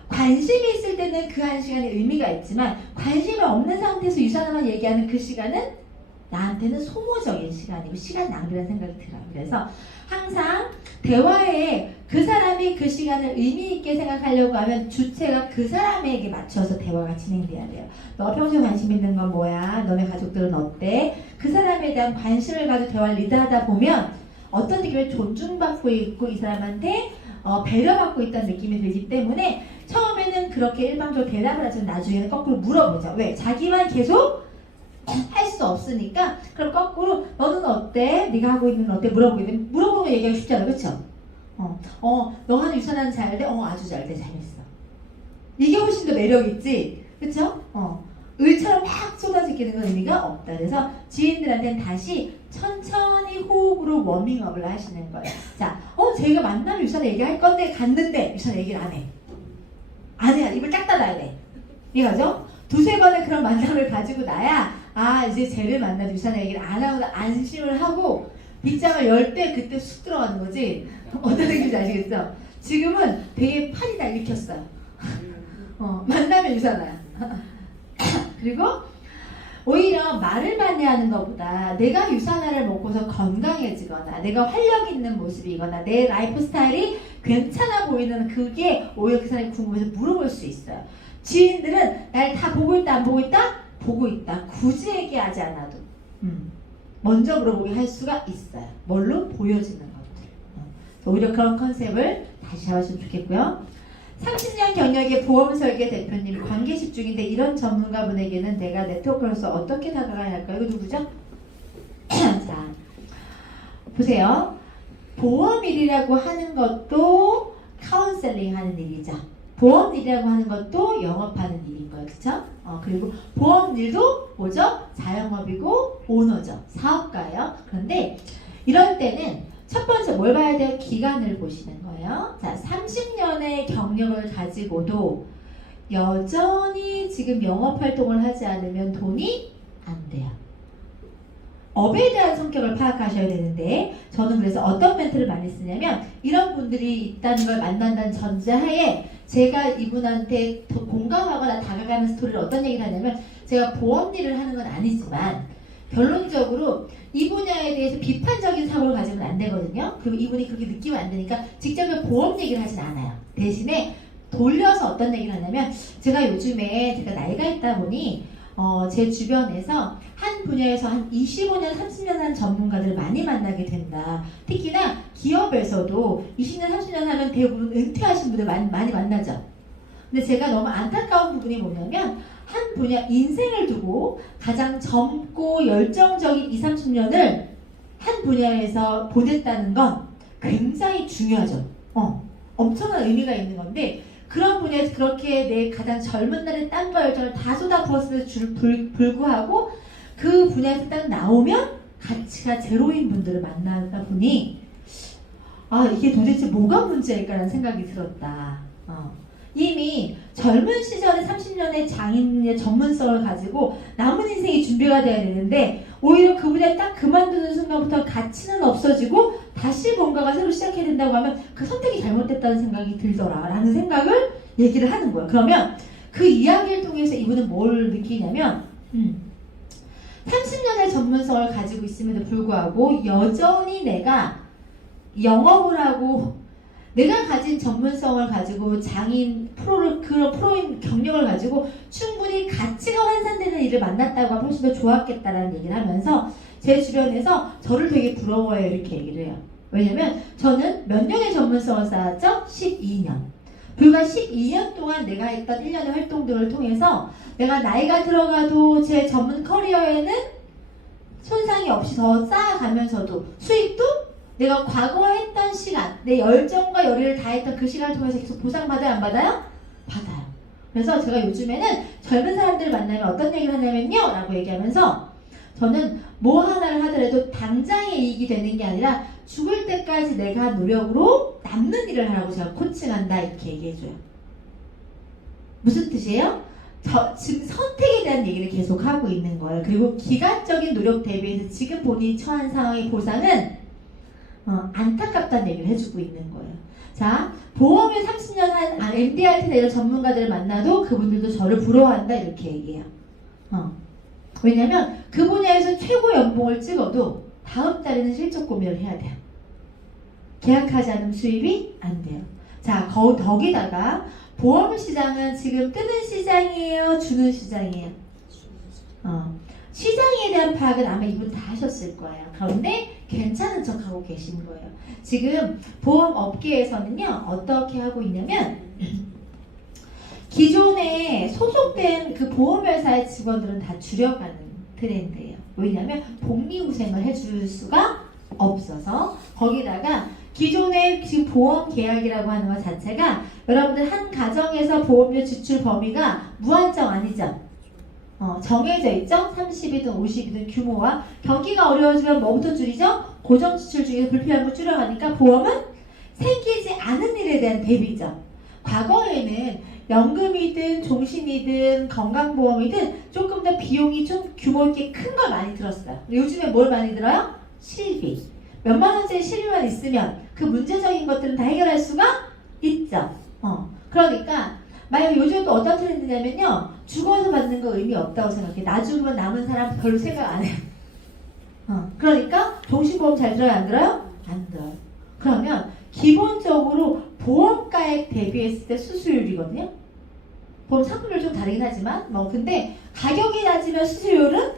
관심이 있을 때는 그 한 시간이 의미가 있지만 관심이 없는 상태에서 유산화만 얘기하는 그 시간은 나한테는 소모적인 시간이고 시간 낭비라는 생각이 들어요. 그래서 항상 대화에 그 사람이 그 시간을 의미 있게 생각하려고 하면 주체가 그 사람에게 맞춰서 대화가 진행돼야 돼요. 너 평소에 관심 있는 건 뭐야? 너네 가족들은 어때? 그 사람에 대한 관심을 가지고 대화를 리드하다 보면 어떤 느낌의 존중받고 있고 이 사람한테 배려받고 있다는 느낌이 들기 때문에 처음에는 그렇게 일방적으로 대답을 하지만 나중에는 거꾸로 물어보죠. 왜? 자기만 계속 할 수 없으니까 그럼 거꾸로 너는 어때? 네가 하고 있는 건 어때? 물어보는 거 얘기하기 쉽잖아. 그쵸? 너 하는 유산화는 잘 돼? 아주 잘 돼. 잘했어. 이게 훨씬 더 매력있지? 그쵸? 을처럼 막 쏟아지는 건 의미가 없다. 그래서 지인들한테는 다시 천천히 호흡으로 워밍업을 하시는 거예요. 자, 제가 만나면 유산화 얘기할 건데 갔는데 유산화 얘기를 안 해. 안 해. 입을 딱 닫아야 돼. 이거죠? 두세 번의 그런 만남을 가지고 나야 이제 쟤를 만나도 유산화 얘기를 안 하고 안심을 하고 빗장을 열 때 그때 쑥 들어가는 거지. 어떤 느낌인지 아시겠죠? 지금은 되게 팔이 다 읽혔어요. 만나면 유산화야. 그리고 오히려 말을 많이 하는 것보다 내가 유산화를 먹고서 건강해지거나 내가 활력 있는 모습이거나 내 라이프 스타일이 괜찮아 보이는 그게 오히려 그 사람이 궁금해서 물어볼 수 있어요. 지인들은 날 다 보고 있다 안 보고 있다? 보고 있다. 굳이 얘기하지 않아도 먼저 물어보게 할 수가 있어요. 뭘로? 보여지는 것들. 오히려 그런 컨셉을 다시 잡았으면 좋겠고요. 30년 경력의 보험 설계 대표님 관계식 중인데 이런 전문가분에게는 내가 네트워크로서 어떻게 다가가야 할까요? 이거 누구죠? 자, 보세요. 보험 일이라고 하는 것도 카운셀링 하는 일이죠. 보험 일이라고 하는 것도 영업하는 일인 거예요. 그쵸? 그리고 보험 일도 뭐죠? 자영업이고 오너죠. 사업가예요. 그런데 이럴 때는 첫 번째 뭘 봐야 돼요? 기간을 보시는 거예요. 자, 30년의 경력을 가지고도 여전히 지금 영업활동을 하지 않으면 돈이 안 돼요. 업에 대한 성격을 파악하셔야 되는데 저는 그래서 어떤 멘트를 많이 쓰냐면 이런 분들이 있다는 걸 만난다는 전제하에 제가 이분한테 더 공감하거나 다가가는 스토리를 어떤 얘기를 하냐면 제가 보험 일을 하는 건 아니지만 결론적으로 이 분야에 대해서 비판적인 사고를 가지면 안 되거든요. 그리고 이분이 그렇게 느끼면 안 되니까 직접적인 보험 얘기를 하진 않아요. 대신에 돌려서 어떤 얘기를 하냐면 제가 요즘에 제가 나이가 있다 보니 제 주변에서 한 분야에서 한 25년, 30년 한 전문가들을 많이 만나게 된다. 특히나 기업에서도 20년, 30년 하면 대부분 은퇴하신 분들 많이 만나죠. 근데 제가 너무 안타까운 부분이 뭐냐면 한 분야 인생을 두고 가장 젊고 열정적인 20, 30년을 한 분야에서 보냈다는 건 굉장히 중요하죠. 엄청난 의미가 있는 건데 그런 분야에서 그렇게 내 가장 젊은 날의 땀과 열정을 다 쏟아부었을 불구하고 그 분야에서 딱 나오면 가치가 제로인 분들을 만나다 보니 이게 도대체 뭐가 문제일까라는 생각이 들었다. 이미 젊은 시절에 30년의 장인의 전문성을 가지고 남은 인생이 준비가 돼야 되는데 오히려 그 분야에 딱 그만두는 순간부터 가치는 없어지고 다시 뭔가가 새로 시작해야 된다고 하면 그 선택이 잘못됐다는 생각이 들더라 라는 생각을 얘기를 하는 거예요. 그러면 그 이야기를 통해서 이분은 뭘 느끼냐면 30년의 전문성을 가지고 있음에도 불구하고 여전히 내가 영업을 하고 내가 가진 전문성을 가지고 장인 그런 프로인 경력을 가지고 충분히 가치가 환산되는 일을 만났다고 하면 훨씬 더 좋았겠다라는 얘기를 하면서 제 주변에서 저를 되게 부러워해요 이렇게 얘기를 해요. 왜냐면 저는 몇 년의 전문성을 쌓았죠? 12년. 불과 12년 동안 내가 했던 1년의 활동들을 통해서 내가 나이가 들어가도 제 전문 커리어에는 손상이 없이 더 쌓아가면서도 수익도 내가 과거에 했던 시간, 내 열정과 열의를 다했던 그 시간을 통해서 계속 보상받아요? 안 받아요? 받아요. 그래서 제가 요즘에는 젊은 사람들을 만나면 어떤 얘기를 하냐면요 라고 얘기하면서 저는 뭐 하나를 하더라도 당장의 이익이 되는 게 아니라 죽을 때까지 내가 한 노력으로 남는 일을 하라고 제가 코칭한다 이렇게 얘기해줘요. 무슨 뜻이에요? 지금 선택에 대한 얘기를 계속 하고 있는 거예요. 그리고 기간적인 노력 대비해서 지금 본인이 처한 상황의 보상은 안타깝다는 얘기를 해주고 있는 거예요. 자, 보험에 30년 한 MDRT 이런 전문가들을 만나도 그분들도 저를 부러워한다 이렇게 얘기해요. 왜냐면 그 분야에서 최고 연봉을 찍어도 다음 달에는 실적 고민을 해야 돼요. 계약하지 않으면 수입이 안 돼요. 자, 거기다가 보험 시장은 지금 뜨는 시장이에요? 주는 시장이에요? 시장에 대한 파악은 아마 이분 다 하셨을 거예요. 그런데 괜찮은 척 하고 계신 거예요. 지금 보험 업계에서는요 어떻게 하고 있냐면 기존에 소속된 그 보험회사의 직원들은 다 줄여가는 트렌드예요. 왜냐하면 복리후생을 해줄 수가 없어서 거기다가 기존의 지금 보험 계약이라고 하는 것 자체가 여러분들 한 가정에서 보험료 지출 범위가 무한정 아니죠? 정해져 있죠? 30이든 50이든 규모와 경기가 어려워지면 뭐부터 줄이죠? 고정 지출 중에서 불필요한 거 줄여가니까 보험은 생기지 않은 일에 대한 대비죠. 과거에는 연금이든 종신이든 건강보험이든 조금 더 비용이 좀 규모 있게 큰 걸 많이 들었어요. 요즘에 뭘 많이 들어요? 실비. 몇만 원짜리 실비만 있으면 그 문제적인 것들은 다 해결할 수가 있죠. 그러니까 만약 요즘 또 어떤 트렌드냐면요 죽어서 받는 거 의미 없다고 생각해. 나 죽으면 남은 사람 별로 생각 안 해요. 그러니까 종신보험 잘 들어요? 안 들어요? 안 들어요. 그러면 기본적으로 보험가액 대비했을 때 수수료율이거든요. 보험 상품률 좀 다르긴 하지만 근데 가격이 낮으면 수수료율은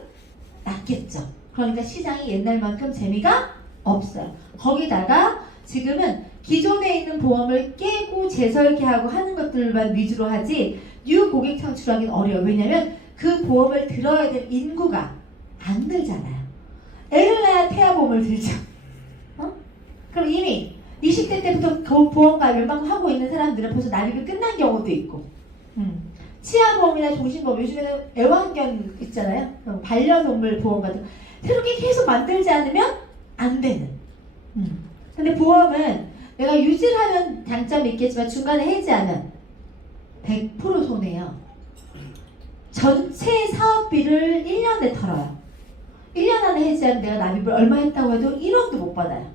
낮겠죠. 그러니까 시장이 옛날만큼 재미가 없어요. 거기다가 지금은 기존에 있는 보험을 깨고 재설계하고 하는 것들만 위주로 하지 뉴 고객 창출하기는 어려워요. 왜냐면 그 보험을 들어야 될 인구가 안 늘잖아요. 애를 낳아야 태아보험을 들죠. 그럼 이미 20대 때부터 그 보험가입을 얼마큼 하고 있는 사람들은 벌써 납입이 끝난 경우도 있고 치아보험이나 종신보험 요즘에는 애완견 있잖아요. 반려동물 보험 같은 거 새롭게 계속 만들지 않으면 안 되는 근데 보험은 내가 유지를 하면 장점이 있겠지만 중간에 해지하면 100% 손해요. 전체 사업비를 1년에 털어요. 1년 안에 해지하면 내가 납입을 얼마 했다고 해도 1원도 못 받아요.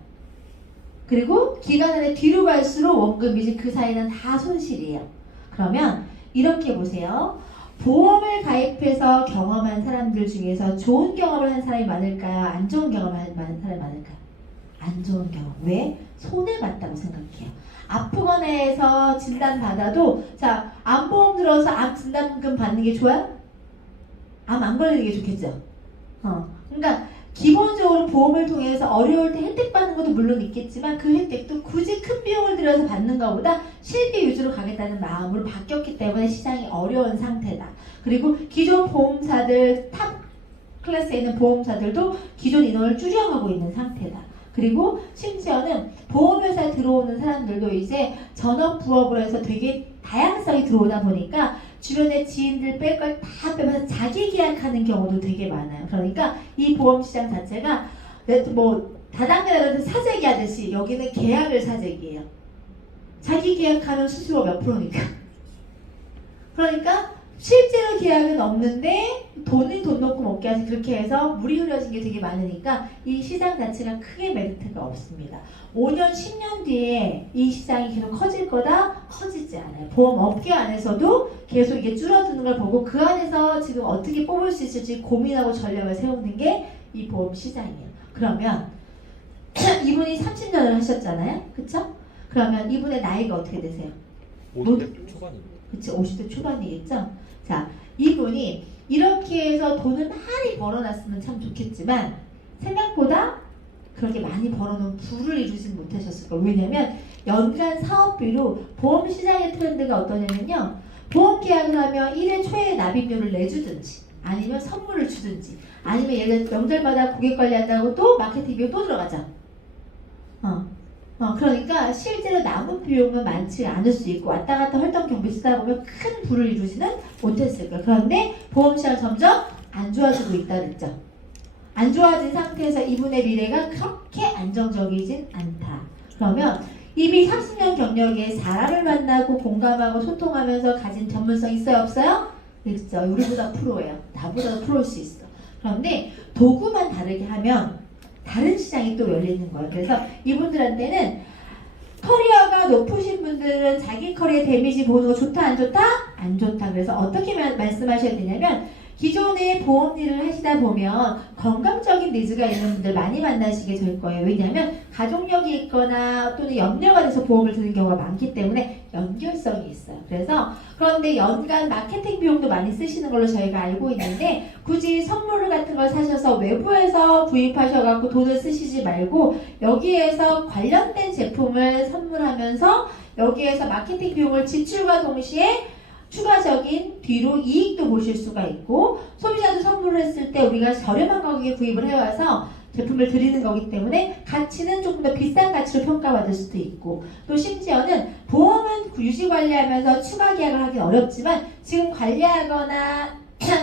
그리고 기간 안에 뒤로 갈수록 원금 이제 그 사이는 다 손실이에요. 그러면 이렇게 보세요. 보험을 가입해서 경험한 사람들 중에서 좋은 경험을 한 사람이 많을까요? 안 좋은 경험을 한 사람이 많을까요? 안 좋은 경험. 왜? 손해봤다고 생각해요. 아프거나 해서 진단받아도 자, 암보험 들어서 암 진단금 받는 게 좋아요? 암 안 걸리는 게 좋겠죠? 그러니까 기본적으로 보험을 통해서 어려울 때 혜택 받는 것도 물론 있겠지만 그 혜택도 굳이 큰 비용을 들여서 받는 것보다 실비 위주로 가겠다는 마음으로 바뀌었기 때문에 시장이 어려운 상태다. 그리고 기존 보험사들 탑 클래스에 있는 보험사들도 기존 인원을 줄여가고 있는 상태다. 그리고 심지어는 보험회사에 들어오는 사람들도 이제 전업 부업으로 해서 되게 다양성이 들어오다 보니까 주변에 지인들 뺄 걸 다 빼면서 자기 계약하는 경우도 되게 많아요. 그러니까 이 보험 시장 자체가 뭐 다단계라든지 사재기 하듯이 여기는 계약을 사재기예요. 자기 계약하는 수수료 몇 프로니까. 그러니까 실제로 계약은 없는데 돈이 돈 놓고 먹게 하지 그렇게 해서 물이 흐려진 게 되게 많으니까 이 시장 자체가 크게 메리트가 없습니다. 5년, 10년 뒤에 이 시장이 계속 커질 거다? 커지지 않아요. 보험업계 안에서도 계속 이게 줄어드는 걸 보고 그 안에서 지금 어떻게 뽑을 수 있을지 고민하고 전략을 세우는 게 이 보험 시장이에요. 그러면 이분이 30년을 하셨잖아요. 그쵸? 그러면 이분의 나이가 어떻게 되세요? 50대 초반입니다. 그치, 50대 초반이겠죠? 자, 이분이 이렇게 해서 돈을 많이 벌어놨으면 참 좋겠지만 생각보다 그렇게 많이 벌어놓은 부를 이루진 못하셨을 거예요. 왜냐면 연간 사업비로 보험 시장의 트렌드가 어떠냐면요. 보험 계약을 하면 1회 초에 납입료를 내주든지 아니면 선물을 주든지 아니면 예를 들어 명절마다 고객 관리한다고 또 마케팅 비용 또 들어가죠. 그러니까 실제로 남은 비용은 많지 않을 수 있고 왔다 갔다 활동 경비 쓰다 보면 큰 부를 이루지는 못했을 거예요. 그런데 보험시장 점점 안 좋아지고 있다 그랬죠. 안 좋아진 상태에서 이분의 미래가 그렇게 안정적이진 않다. 그러면 이미 30년 경력에 사람을 만나고 공감하고 소통하면서 가진 전문성 있어요? 없어요? 있죠. 우리보다 프로예요. 나보다 프로일 수 있어. 그런데 도구만 다르게 하면 다른 시장이 또 열리는 거예요. 그래서 이분들한테는 커리어가 높으신 분들은 자기 커리어 데미지 보는 거 좋다 안 좋다? 안 좋다. 그래서 어떻게 말씀하셔야 되냐면 기존에 보험 일을 하시다 보면 건강적인 니즈가 있는 분들 많이 만나시게 될 거예요. 왜냐하면 가족력이 있거나 또는 염려가 돼서 보험을 드는 경우가 많기 때문에 연결성이 있어요. 그래서 그런데 연간 마케팅 비용도 많이 쓰시는 걸로 저희가 알고 있는데 굳이 선물 같은 걸 사셔서 외부에서 구입하셔갖고 돈을 쓰시지 말고 여기에서 관련된 제품을 선물하면서 여기에서 마케팅 비용을 지출과 동시에 추가적인 뒤로 이익도 보실 수가 있고 소비자도 선물을 했을 때 우리가 저렴한 가격에 구입을 해와서 제품을 드리는 거기 때문에 가치는 조금 더 비싼 가치로 평가받을 수도 있고 또 심지어는 보험은 유지 관리하면서 추가 계약을 하기 어렵지만 지금 관리하거나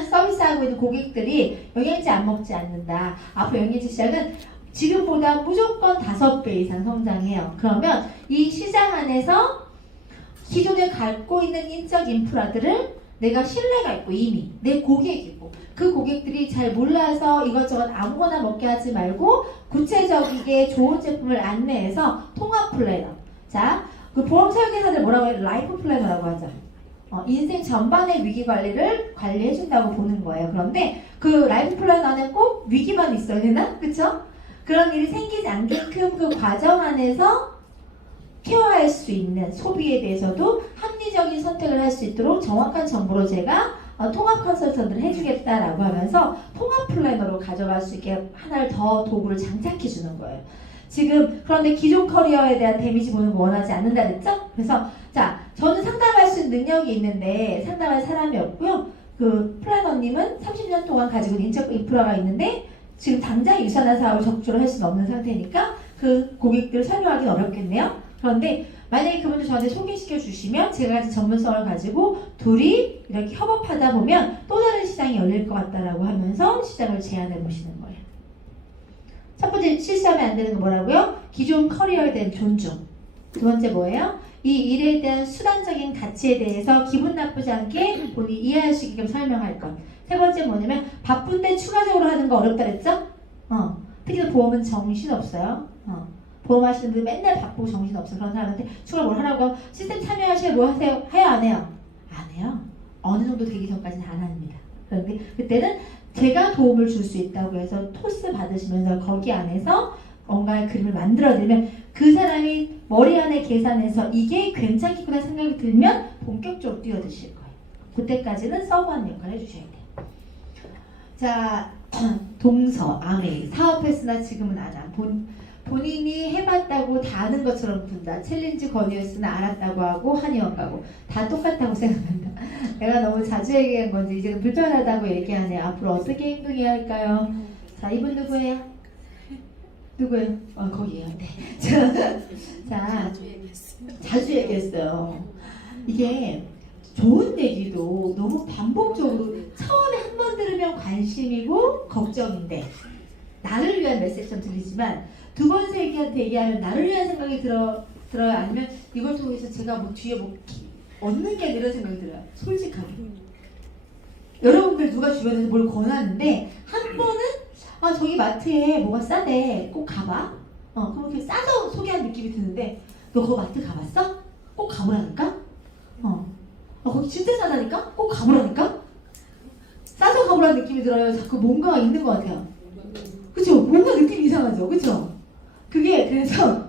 서비스하고 있는 고객들이 영양제 안 먹지 않는다. 앞으로 영양제 시장은 지금보다 무조건 5배 이상 성장해요. 그러면 이 시장 안에서 기존에 갖고 있는 인적 인프라들을 내가 신뢰가 있고 이미 내 고객이고 그 고객들이 잘 몰라서 이것저것 아무거나 먹게 하지 말고 구체적이게 좋은 제품을 안내해서 통합 플래너. 자, 그 보험 설계사들 뭐라고 해요? 라이프 플래너라고 하죠. 인생 전반의 위기 관리를 관리해준다고 보는 거예요. 그런데 그 라이프 플래너 안에 꼭 위기만 있어야 되나? 그쵸? 그런 일이 생기지 않게끔 그 과정 안에서 케어할 수 있는 소비에 대해서도 합리적인 선택을 할 수 있도록 정확한 정보로 제가 통합 컨설턴트를 해주겠다라고 하면서 통합 플래너로 가져갈 수 있게 하나를 더 도구를 장착해 주는 거예요. 지금 그런데 기존 커리어에 대한 데미지 보는 거 원하지 않는다 그랬죠? 그래서 자, 저는 상담할 수 있는 능력이 있는데 상담할 사람이 없고요. 그 플래너님은 30년 동안 가지고 있는 인적 인프라가 있는데 지금 당장 유산화 사업을 적극적으로 할 수는 없는 상태니까 그 고객들을 설명하기는 어렵겠네요. 그런데 만약에 그분들 저한테 소개시켜 주시면 제가 가진 전문성을 가지고 둘이 이렇게 협업하다 보면 또 다른 시장이 열릴 것 같다라고 하면서 시장을 제안해 보시는 거예요. 첫 번째 실수하면 안 되는 거 뭐라고요? 기존 커리어에 대한 존중. 두 번째 뭐예요? 이 일에 대한 수단적인 가치에 대해서 기분 나쁘지 않게 본인이 이해할 수 있게끔 설명할 것. 세 번째 뭐냐면 바쁜데 추가적으로 하는 거 어렵다 그랬죠? 특히 보험은 정신없어요. 보험하시는 분들 맨날 바쁘고 정신없어요. 그런 사람한테 추가 뭘 하라고 하면 시스템 참여하시면 뭐 하세요? 해요 안 해요? 안 해요. 어느 정도 되기 전까지는 안 합니다. 그런데 그때는 제가 도움을 줄 수 있다고 해서 토스 받으시면서 거기 안에서 뭔가의 그림을 만들어드리면 그 사람이 머리 안에 계산해서 이게 괜찮겠구나 생각이 들면 본격적으로 뛰어드실 거예요. 그때까지는 서브하는 역할을 해주셔야 돼요. 자, 동서, 아메, 사업했으나 지금은 안 함. 본인이 해봤다고 다 아는 것처럼 군다. 챌린지 건의였으나 알았다고 하고 한의원 가고 다 똑같다고 생각한다. 내가 너무 자주 얘기한 건지 이제는 불편하다고 얘기하네. 앞으로 어떻게 행동해야 할까요? 자, 이분 누구예요? 누구예요? 거기에요. 네. 자, 자주 얘기했어요. 이게 좋은 얘기도 너무 반복적으로 처음에 한 번 들으면 관심이고 걱정인데 나를 위한 메시지처럼 들리지만 두 번, 세 개한테 얘기하면 나를 위한 생각이 들어요? 아니면 이걸 통해서 제가 뭐 뒤에 뭐 얻는 게 아니라 이런 생각이 들어요. 솔직하게. 여러분들 누가 주변에서 뭘 권하는데 한 번은 저기 마트에 뭐가 싸대. 꼭 가봐. 그렇게 싸서 소개한 느낌이 드는데 너 그거 마트 가봤어? 꼭 가보라니까? 거기 진짜 싸다니까? 꼭 가보라니까? 싸서 가보라는 느낌이 들어요. 자꾸 뭔가가 있는 것 같아요. 그쵸? 뭔가 느낌이 이상하죠? 그쵸? 그게 그래서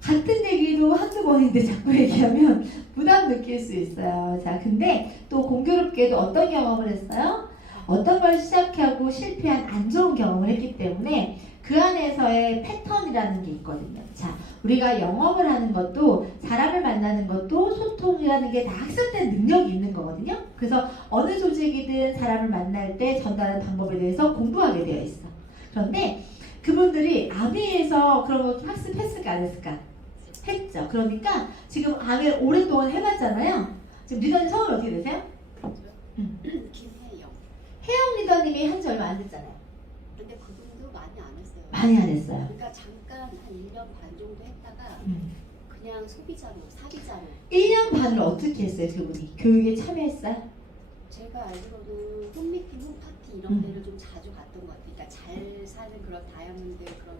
같은 얘기도 한두 번인데 자꾸 얘기하면 부담 느낄 수 있어요. 자, 근데 또 공교롭게도 어떤 경험을 했어요? 어떤 걸 시작하고 실패한 안 좋은 경험을 했기 때문에 그 안에서의 패턴이라는 게 있거든요. 자, 우리가 영업을 하는 것도 사람을 만나는 것도 소통이라는 게 다 학습된 능력이 있는 거거든요. 그래서 어느 조직이든 사람을 만날 때 전달하는 방법에 대해서 공부하게 되어 있어. 그런데 그분들이 아미에서 그런 거 학습했을까 안 했을까? 했죠. 그러니까 지금 아미 오랫동안 해봤잖아요. 지금 리더님 성함이 어떻게 되세요? 김혜영. 혜영 리더님이 한 지 얼마 안 됐잖아요. 근데 그분도 많이 안 했어요. 많이 안 했어요. 그러니까 잠깐 한 1년 반 정도 했다가 그냥 소비자로, 사비자로. 1년 반을 어떻게 했어요, 그분이? 교육에 참여했어요? 제가 알기로는 홈미팅, 홈파티 이런 데를 좀 자주 갔던 것 같아요. 그러니까 잘 사는 그런 다이아몬드 그런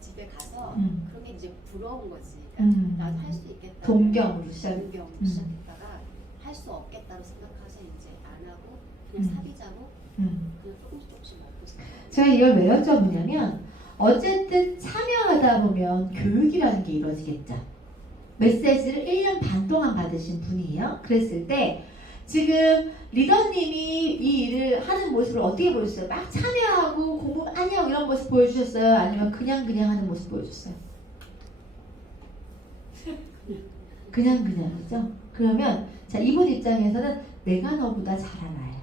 집에 가서 그런 게 이제 부러운 거지. 그러니까 나도 할 수 있겠다. 동경으로 시작했다가 할 수 없겠다고 생각해서 이제 안 하고 그냥 사비자로 그냥 조금씩 먹고 있어요. 제가 이걸 왜 여쭤보냐면 어쨌든 참여하다 보면 교육이라는 게 이루어지겠죠. 메시지를 1년 반 동안 받으신 분이에요. 그랬을 때 지금 리더님이 이 일을 하는 모습을 어떻게 보여주셨어요? 막 참여하고 공부 많이 하고 이런 모습 보여주셨어요? 아니면 그냥 하는 모습 보여주셨어요? 그냥이죠? 그러면 자, 이분 입장에서는 내가 너보다 잘 알아요.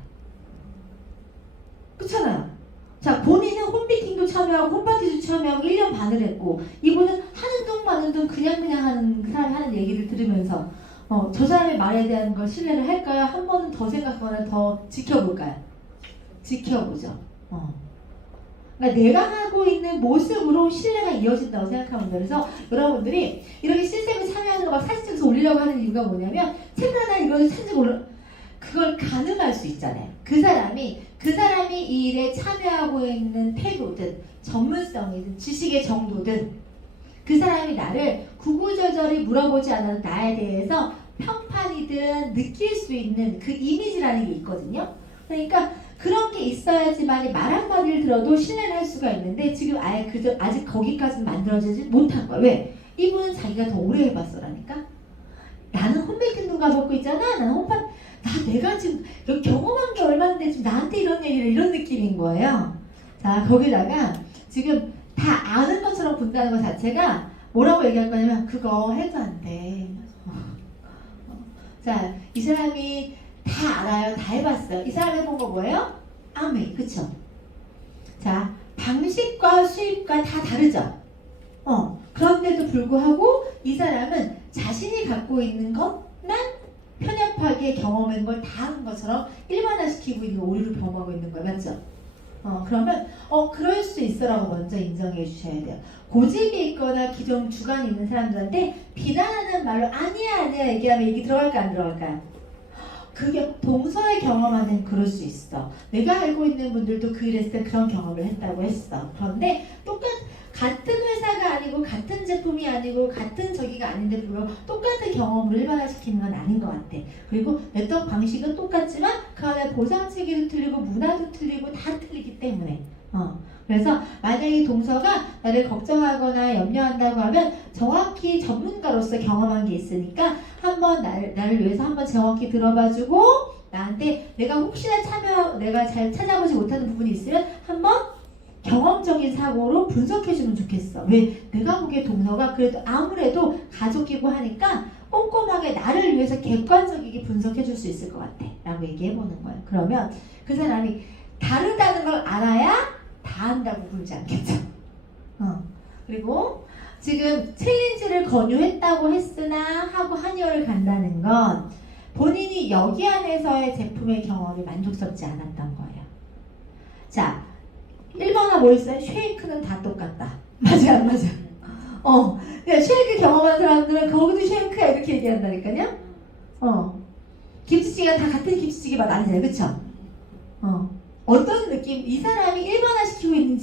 그렇잖아요. 자, 본인은 홈미팅도 참여하고 홈파티도 참여하고 1년 반을 했고 이분은 하는 둥 마는 둥 그냥 하는 사람이 하는 얘기를 들으면서 저 사람의 말에 대한 걸 신뢰를 할까요? 한 번은 더 생각하거나 더 지켜볼까요? 지켜보죠. 그러니까 내가 하고 있는 모습으로 신뢰가 이어진다고 생각하면 돼요. 그래서 여러분들이 이렇게 시스템에 참여하는 거 막 사진 찍어서 올리려고 하는 이유가 뭐냐면 책을 하나 이거를 사진 찍어 올려 그걸 가늠할 수 있잖아요. 그 사람이 이 일에 참여하고 있는 태도든 전문성이든 지식의 정도든 그 사람이 나를 구구절절히 물어보지 않아도 나에 대해서 평판이든 느낄 수 있는 그 이미지라는 게 있거든요. 그러니까 그런 게 있어야지만 말 한마디를 들어도 신뢰를 할 수가 있는데 지금 아예 아직 거기까지는 만들어지지 못한 거야. 왜? 이분은 자기가 더 오래 해봤어라니까. 나는 홈메이킹도 가보고 있잖아. 나는 내가 지금 여기 경험한 게 얼마인데 지금 나한테 이런 얘기를 이런 느낌인 거예요. 자, 거기다가 지금 다 아는 것처럼 본다는 것 자체가 뭐라고 얘기할 거냐면 그거 해도 안 돼. 자, 이 사람이 다 알아요. 다 해봤어요. 이 사람이 해본 거 뭐예요? 아메, 그쵸? 자, 방식과 수입과 다 다르죠? 그런데도 불구하고 이 사람은 자신이 갖고 있는 것만 편협하게 경험한 걸 다 한 것처럼 일반화시키고 있는 오류를 범하고 있는 거예요. 맞죠? 그러면 그럴 수 있어라고 먼저 인정해 주셔야 돼요. 고집이 있거나 기존 주관이 있는 사람들한테 비난하는 말로 아니야 얘기하면 얘기 들어갈까 안 들어갈까요? 그게 동서의 경험하는 그럴 수 있어. 내가 알고 있는 분들도 그 일했을 때 그런 경험을 했다고 했어. 그런데 같은 회사가 아니고 같은 제품이 아니고 같은 저기가 아닌데 불구하고 똑같은 경험을 일반화시키는 건 아닌 것 같아. 그리고 냈던 방식은 똑같지만 그 안에 보상 체계도 틀리고 문화도 틀리고 다 틀리기 때문에 그래서 만약에 동서가 나를 걱정하거나 염려한다고 하면 정확히 전문가로서 경험한 게 있으니까 한번 나를 위해서 한번 정확히 들어봐주고 나한테 내가 혹시나 내가 잘 찾아보지 못하는 부분이 있으면 한번 경험적인 사고로 분석해주면 좋겠어. 왜? 내가 보기에 동서가 그래도 아무래도 가족이고 하니까 꼼꼼하게 나를 위해서 객관적이게 분석해줄 수 있을 것 같아 라고 얘기해보는 거예요. 그러면 그 사람이 다르다는 걸 알아야 다 한다고 굴지 않겠죠. 그리고 지금 챌린지를 권유했다고 했으나 하고 한의원을 간다는 건 본인이 여기 안에서의 제품의 경험이 만족스럽지 않았던 거예요. 자, 1번아 뭐 있어요? 쉐이크는 다 똑같다. 맞아 안 맞아? 그러니까 쉐이크 경험한 사람들은 거기도 쉐이크야 이렇게 얘기한다니까요. 김치찌개가 다 같은 김치찌개 맛 아니잖아요, 그쵸? 어떤 느낌, 이 사람이 일반화시키고 있는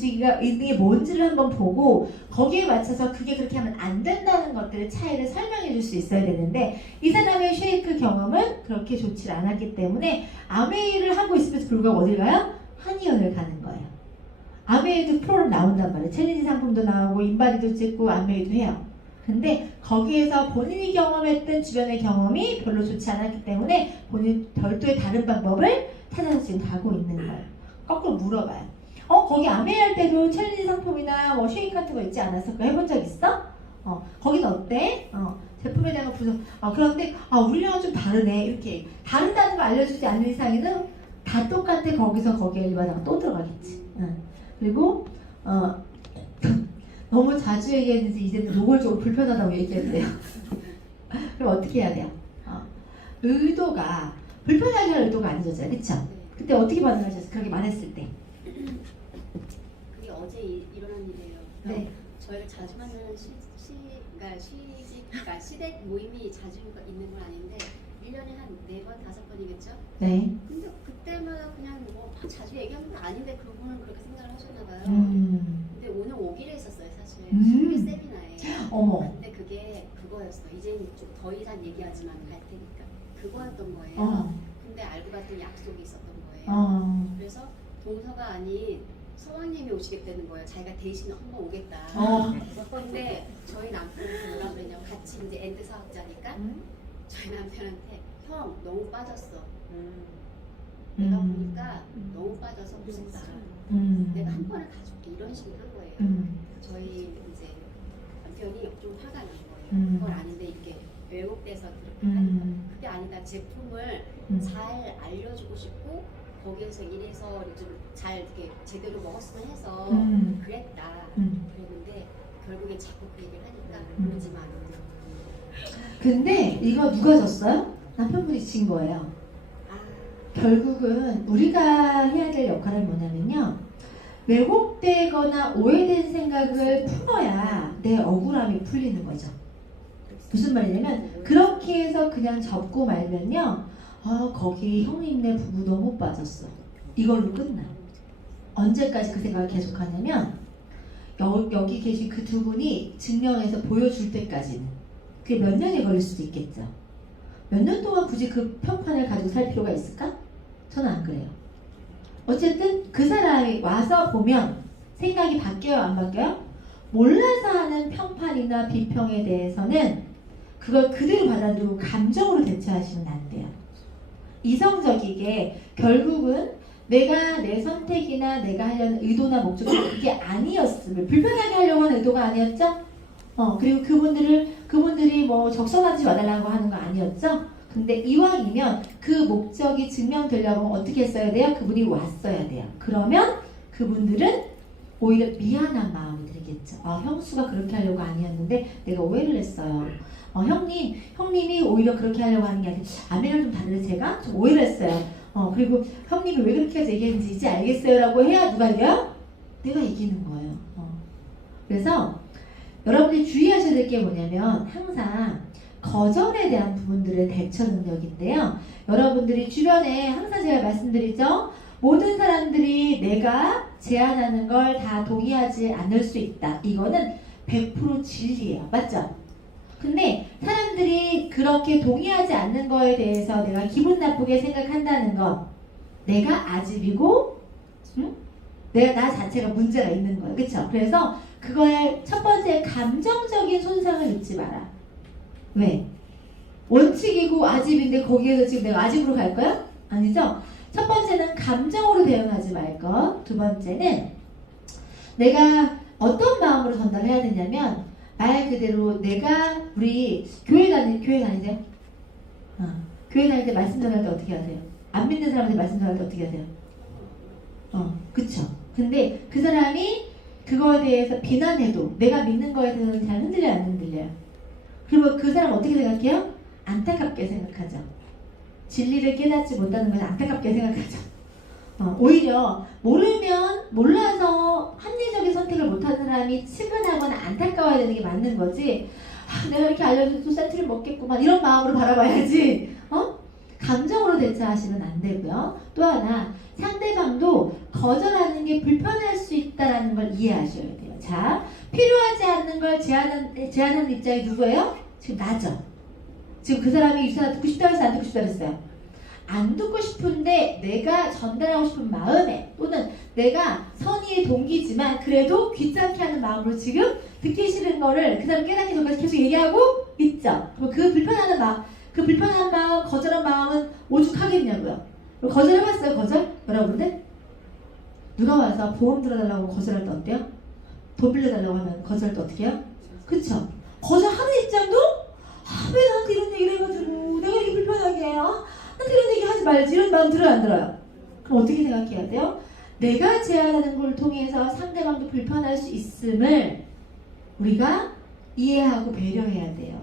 게 뭔지를 한번 보고 거기에 맞춰서 그게 그렇게 하면 안 된다는 것들의 차이를 설명해 줄 수 있어야 되는데 이 사람의 쉐이크 경험은 그렇게 좋지 않았기 때문에 아메이를 하고 있으면서 불구하고 어딜 가요? 한의원을 가는 거예요. 아메이도 프로그램 나온단 말이에요. 챌린지 상품도 나오고 인바디도 찍고 아메이도 해요. 근데 거기에서 본인이 경험했던 주변의 경험이 별로 좋지 않았기 때문에 본인 별도의 다른 방법을 찾아서 지금 가고 있는 거예요. 거꾸로 물어봐요. 거기 아메이 할 때도 챌린지 상품이나 뭐 쉐이크 같은 거 있지 않았어? 그거 해본 적 있어? 거기는 어때? 제품에 대한 분석. 그런데 우리랑은 좀 다르네. 이렇게 다르다는 거 알려주지 않는 이상에는 다 똑같아. 거기서 거기에 일반화가 또 들어가겠지. 그리고 너무 자주 얘기했는데 이제는 노골적으로 불편하다고 얘기했대요. 그럼 어떻게 해야 돼요? 의도가 불편하게 할 의도가 아니었잖아요, 그쵸? 그때 어떻게 반응하셨어요? 그렇게 말했을 때? 그게 어제 일어난 일이에요. 네. 저희가 자주 만나는 그러니까 시댁 모임이 자주 있는 건 아닌데 1년에 한 4번, 5번이겠죠? 네. 근데 그때마다 그냥 뭐 자주 얘기하는 건 아닌데 그분은 그렇게 생각을 하셨나 봐요. 근데 오늘 오기로 했었어요, 사실. 수요일 세미나에. 어머. 근데 그게 그거였어. 이제 좀 더 이상 얘기하지만 갈 테니까. 그거였던 거예요. 근데 알고 봤더니 약속이 있었던 거예요. 그래서 동서가 아닌 서방님이 오시겠다는 거예요. 자기가 대신 한번 오겠다. 근데 저희 남편이 뭐라 그랬냐면 같이 이제 엔드 사업자니까 저희 남편한테 형 너무 빠졌어. 내가 보니까 너무 빠져서 무섭다. 내가 한 번에 가줄게 이런 식으로 한 거예요. 저희 이제 남편이 좀 화가 난 거예요. 그건 아닌데 이게 왜곡돼서 그렇게 하는 거. 그게 아니다. 제품을 잘 알려주고 싶고 거기에서 일해서 좀 잘 이렇게 제대로 먹었으면 해서 그랬다. 그랬는데 결국에 자꾸 그 얘기를 하니까 그러지 마. 근데 이거 누가 졌어요? 남편분이 진 거예요. 결국은 우리가 해야 될 역할은 뭐냐면요. 왜곡되거나 오해된 생각을 풀어야 내 억울함이 풀리는 거죠. 무슨 말이냐면 그렇게 해서 그냥 접고 말면요. 거기 형님네 부부 너무 빠졌어. 이걸로 끝나. 언제까지 그 생각을 계속하냐면 여기 계신 그 두 분이 증명해서 보여줄 때까지는. 그게 몇 년이 걸릴 수도 있겠죠. 몇 년 동안 굳이 그 평판을 가지고 살 필요가 있을까? 저는 안 그래요. 어쨌든 그 사람이 와서 보면 생각이 바뀌어요, 안 바뀌어요? 몰라서 하는 평판이나 비평에 대해서는 그걸 그대로 받아들이고 감정으로 대처하시면 안 돼요. 이성적이게 결국은 내가 내 선택이나 내가 하려는 의도나 목적이 그게 아니었음을 불편하게 하려고 하는 의도가 아니었죠? 그리고 그분들이 뭐 적선하지 말라고 하는 거 아니었죠? 근데 이왕이면 그 목적이 증명되려면 어떻게 했어야 돼요? 그분이 왔어야 돼요. 그러면 그분들은 오히려 미안한 마음이 들겠죠. 형수가 그렇게 하려고 아니었는데 내가 오해를 했어요. 형님이 오히려 그렇게 하려고 하는 게 아니라 아메를 좀 다른데 제가 좀 오해를 했어요. 그리고 형님이 왜 그렇게 얘기했는지 이제 알겠어요 라고 해야 누가 이겨요? 내가 이기는 거예요. 그래서 여러분들이 주의하셔야 될 게 뭐냐면 항상 거절에 대한 부분들의 대처 능력인데요. 여러분들이 주변에 항상 제가 말씀드리죠. 모든 사람들이 내가 제안하는 걸 다 동의하지 않을 수 있다. 이거는 100% 진리예요. 맞죠? 근데 사람들이 그렇게 동의하지 않는 거에 대해서 내가 기분 나쁘게 생각한다는 건 내가 아집이고 나 자체가 문제가 있는 거예요. 그쵸? 그래서 그거에 첫 번째 감정적인 손상을 입지 마라. 왜? 원칙이고 아집인데 거기에서 지금 내가 아집으로 갈 거야? 아니죠? 첫 번째는 감정으로 대응하지 말 것. 두 번째는 내가 어떤 마음으로 전달해야 되냐면 말 그대로 내가 우리 교회 다니세요? 교회 다닐 때 말씀 전할 때 어떻게 하세요? 안 믿는 사람한테 말씀 전할 때 어떻게 하세요? 그쵸. 근데 그 사람이 그거에 대해서 비난해도 내가 믿는 거에 대해서는 잘 흔들려요, 안 흔들려요? 그리고 그 사람 어떻게 생각해요? 안타깝게 생각하죠. 진리를 깨닫지 못하는 건 안타깝게 생각하죠. 오히려 몰라서 합리적인 선택을 못하는 사람이 측은하거나 안타까워야 되는 게 맞는 거지. 내가 이렇게 알려줘도 쌀티를 먹겠구만 이런 마음으로 바라봐야지. 감정으로 대처하시면 안 되고요. 또 하나 상대방도 거절하는 게 불편할 수 있다는 걸 이해하셔야 돼요. 자, 필요하지 않는 걸 제안하는 입장이 누구예요? 지금 나죠. 지금 그 사람이 이 사람 듣고 싶다 해서 안 듣고 싶다 했어요. 안 듣고 싶은데 내가 전달하고 싶은 마음에 또는 내가 선의의 동기지만 그래도 귀찮게 하는 마음으로 지금 듣기 싫은 거를 그 사람 깨닫기 전까지 계속 얘기하고 있죠. 그럼 그 불편한 마음, 거절한 마음은 오죽하겠냐고요. 거절해봤어요? 거절? 여러분들? 누가 와서 보험 들어달라고 거절할 때 어때요? 돈 빌려달라고 하면 거절할 때 어떻게 해요? 그쵸? 거절하는 입장도 왜 나한테 이런 얘기를 해가지고 내가 이렇게 불편하게 해요? 나한테 이런 얘기 하지 말지 이런 마음 들어요 안 들어요? 그럼 어떻게 생각해야 돼요? 내가 제안하는 걸 통해서 상대방도 불편할 수 있음을 우리가 이해하고 배려해야 돼요.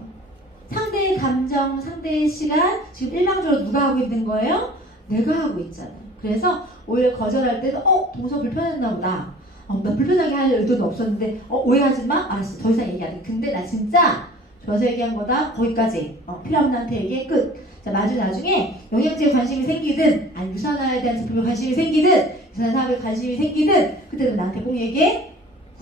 상대의 감정, 상대의 시간 지금 일방적으로 누가 하고 있는 거예요? 내가 하고 있잖아요. 그래서 오히려 거절할 때도 동서 불편했나 보다. 나 불편하게 할 의도도 없었는데 오해하지 마? 알았어. 더 이상 얘기 안 해. 근데 나 진짜 좋아서 얘기한 거다. 거기까지. 필요하면 나한테 얘기해. 끝. 자, 나중에 영양제에 관심이 생기든 아니 유산화에 대한 제품에 관심이 생기든 유산화 사업에 관심이 생기든 그때도 나한테 꼭 얘기해.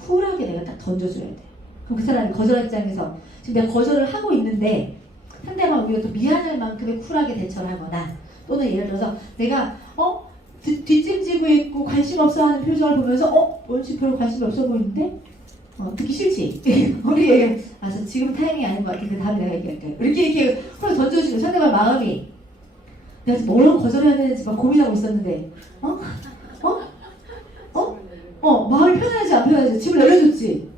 쿨하게 내가 딱 던져줘야 돼. 그럼 그 사람이 거절 입장에서 지금 내가 거절을 하고 있는데 상대방 우리가 또 미안할 만큼의 쿨하게 대처를 하거나 또는 예를 들어서 내가 뒷짐지고 있고 관심 없어 하는 표정을 보면서 원치 별로 관심이 없어 보이는데 듣기 싫지? 우리 얘기 저 지금 타이밍이 아닌 것 같은데 다음에 내가 얘기할게 이렇게 서로 던져주고 상대방 마음이 내가 지금 뭐라고 거절해야 되는지 막 고민하고 있었는데 마음이 편하지 안 편하지? 집을 내려줬지?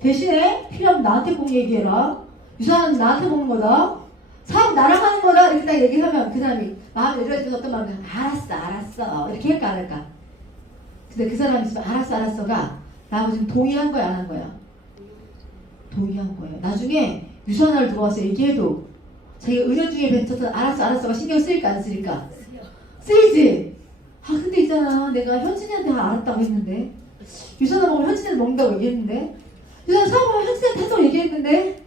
대신에 필요하면 나한테 꼭 얘기해라. 유산은 나한테 먹는 거다. 사업 나랑 하는 거다. 이렇게 딱 얘기하면 그 사람이 마음이 내려지면서 어떤 마음이 알았어 이렇게 할까 안 할까? 근데 그 사람이 지금 알았어가 나하고 지금 동의한 거야 안 한 거야? 동의한 거예요. 나중에 유산화를 들어와서 얘기해도 자기가 은연중에 뱉어서 알았어가 신경 쓰일까 안 쓰일까? 쓰이지? 근데 있잖아 내가 현진이한테 알았다고 했는데 유산화 먹으면 현진이한테 먹는다고 얘기했는데 유산화 사먹으면 현진이한테 한다고 얘기했는데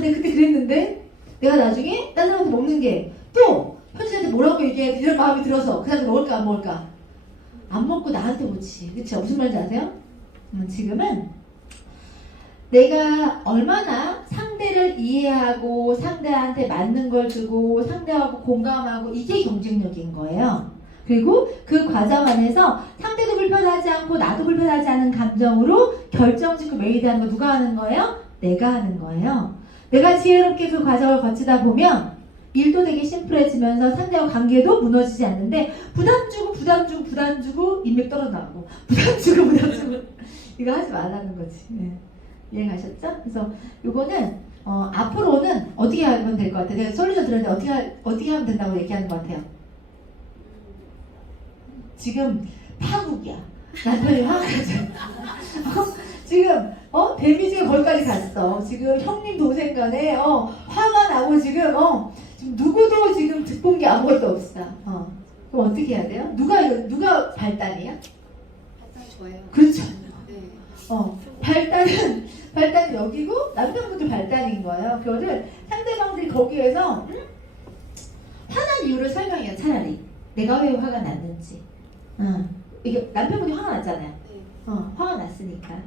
내가 그때 그랬는데 내가 나중에 딴 사람한테 먹는 게 또 현진이한테 뭐라고 얘기해 이런 마음이 들어서 그 사람한테 먹을까 안 먹을까? 안 먹고 나한테 먹지. 그쵸? 무슨 말인지 아세요? 지금은 내가 얼마나 상대를 이해하고 상대한테 맞는 걸 주고 상대하고 공감하고 이게 경쟁력인 거예요. 그리고 그 과정 안에서 상대도 불편하지 않고 나도 불편하지 않은 감정으로 결정짓고 메이드하는 거 누가 하는 거예요? 내가 하는 거예요. 내가 지혜롭게 그 과정을 거치다 보면 일도 되게 심플해지면서 상대와 관계도 무너지지 않는데 부담 주고 인맥 떨어나고 부담 주고 이거 하지 말라는 거지. 네. 이해 가셨죠? 그래서 요거는 앞으로는 어떻게 하면 될 것 같아요? 내가 솔루션 들었는데 어떻게 하면 된다고 얘기하는 것 같아요? 지금 파국이야. 남편이 화가 나죠. 지금 데미지가 거기까지 갔어. 지금 형님 동생 간에 화가 나고 지금 누구도 지금 듣본 게 아무것도 없어. 그럼 어떻게 해야 돼요? 누가 발단이야? 발단 저예요. 그렇죠. 네. 발단은 여기고 남편분도 발단인 거예요. 그거를 상대방들이 거기에서 화난 이유를 설명해요. 차라리 내가 왜 화가 났는지. 이게 남편분이 화가 났잖아요. 네. 화가 났으니까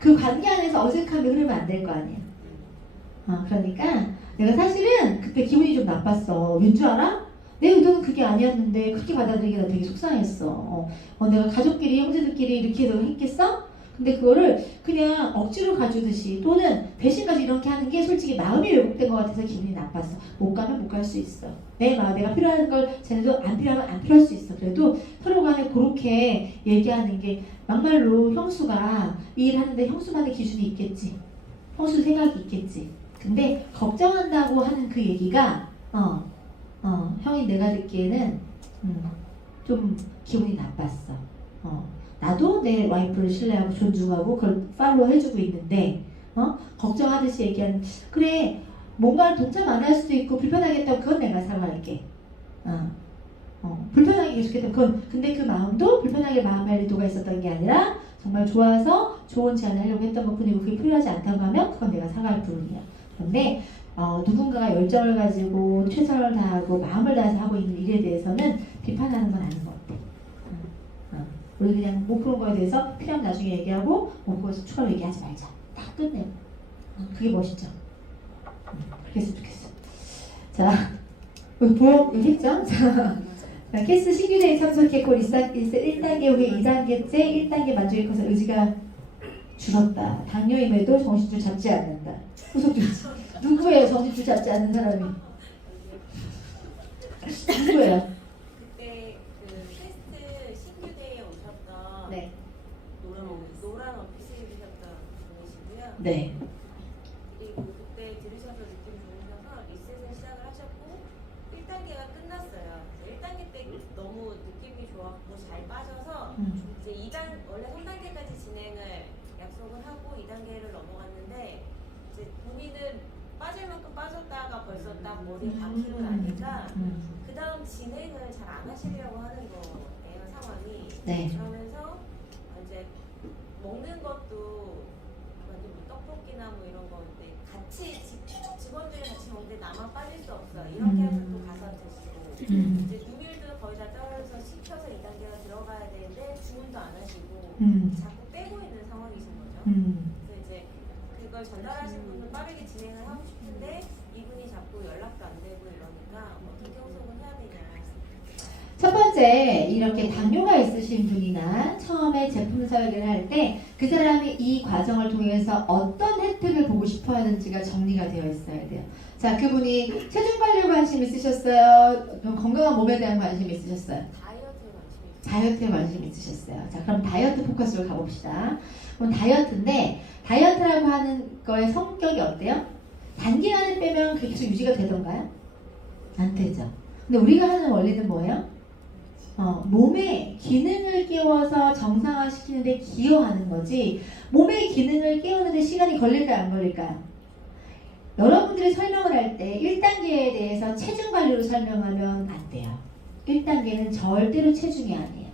그 관계 안에서 어색함이 흐르면 안 될 거 아니에요. 그러니까 내가 사실은 그때 기분이 좀 나빴어. 왠 줄 알아? 내 의도는 그게 아니었는데 그렇게 받아들이게 나 되게 속상했어. 내가 가족끼리 형제들끼리 이렇게 해서 했겠어? 근데 그거를 그냥 억지로 가주듯이 또는 대신까지 이렇게 하는 게 솔직히 마음이 왜곡된 것 같아서 기분이 나빴어. 못 가면 못 갈 수 있어. 내가 필요한 걸 쟤네도 안 필요하면 안 필요할 수 있어. 그래도 서로 간에 그렇게 얘기하는 게 막말로 형수가 이 일 하는데 형수만의 기준이 있겠지. 형수 생각이 있겠지. 근데 걱정한다고 하는 그 얘기가 형이 내가 듣기에는 좀 기분이 나빴어. 나도 내 와이프를 신뢰하고 존중하고 그걸 팔로우 해주고 있는데 걱정하듯이 얘기하는 그래 뭔가를 동참 안 할 수도 있고 불편하겠다고 그건 내가 사과할게. 불편하게 계속했던 그건 근데 그 마음도 불편하게 마음할 의도가 있었던 게 아니라 정말 좋아서 좋은 제안을 하려고 했던 것 뿐이고 그게 필요하지 않다고 하면 그건 내가 사과할 부분이야. 그런데 누군가가 열정을 가지고 최선을 다하고 마음을 다해서 하고 있는 일에 대해서는 비판하는 건 아닌 것 같아. 우리 그냥 못 푸는 거에 대해서 필요하면 나중에 얘기하고 못 보여서 추가로 얘기하지 말자. 딱 끝내고. 그게 멋있죠. 그렇게 했으면 좋겠어. 자, 우리 보험 여기 했죠? 자, 캐스 신규대에 참석했고 1단계 후에 2단계째 1단계 만족이 커서 의지가 줄었다. 당뇨임에도 정신줄 잡지 않는다. 후속 조치. 누구예요? 정신줄 잡지 않는 사람이? 누구예요? 그때 그 테스트 신규대에 오셨던 네. 노란 원피스 입으셨던 분이시고요. 네. 그리고 그때 들으셔서 느낌 좋으셔서 리셋을 시작을 하셨고 1단계가 끝났어요. 1단계 때 너무 느낌이 좋았고 잘 빠져서 이제 2단 원래 3단계까지 진행을 약속을 하고 2단계를 넘어갔는데 이제 본인은 빠질 만큼 빠졌다가 벌써 딱 머리에 박히고 나니까 그 다음 진행을 잘 안 하시려고 하는 거예요, 상황이. 네. 그러면서 이제 먹는 것도 완전 뭐 떡볶이나 뭐 이런 거 이제 같이 직원들이 같이 먹는데 나만 빠질 수 없어. 이렇게 해서 또 가서 드시고 이제 누밀도 거의 다 떨어져서 시켜서 2단계가 들어가야 되는데 주문도 안 하시고 자꾸 빼고 있는 상황이신 거죠. 그래서 이제 그걸 전달하신 분은 빠르게 진행을 하고 싶은데 이분이 자꾸 연락도 안 되고 이러니까 어떻게 후속을 해야 되냐. 첫 번째 이렇게 당뇨가 있으신 분이나 처음에 제품 설계를 할 때 그 사람이 이 과정을 통해서 어떤 혜택을 보고 싶어 하는지가 정리가 되어 있어야 돼요. 자, 그분이 체중 관리에 관심 있으셨어요? 건강한 몸에 대한 관심 있으셨어요? 다이어트에 관심 있으셨어요. 자, 그럼 다이어트 포커스로 가봅시다. 그럼 다이어트인데 다이어트라고 하는 거의 성격이 어때요? 단기간에 빼면 그게 계속 유지가 되던가요? 안 되죠. 근데 우리가 하는 원리는 뭐예요? 몸의 기능을 깨워서 정상화시키는데 기여하는 거지 몸의 기능을 깨우는데 시간이 걸릴까요? 안 걸릴까요? 여러분들이 설명을 할 때 1단계에 대해서 체중 관리로 설명하면 안 돼요. 1단계는 절대로 체중이 아니에요.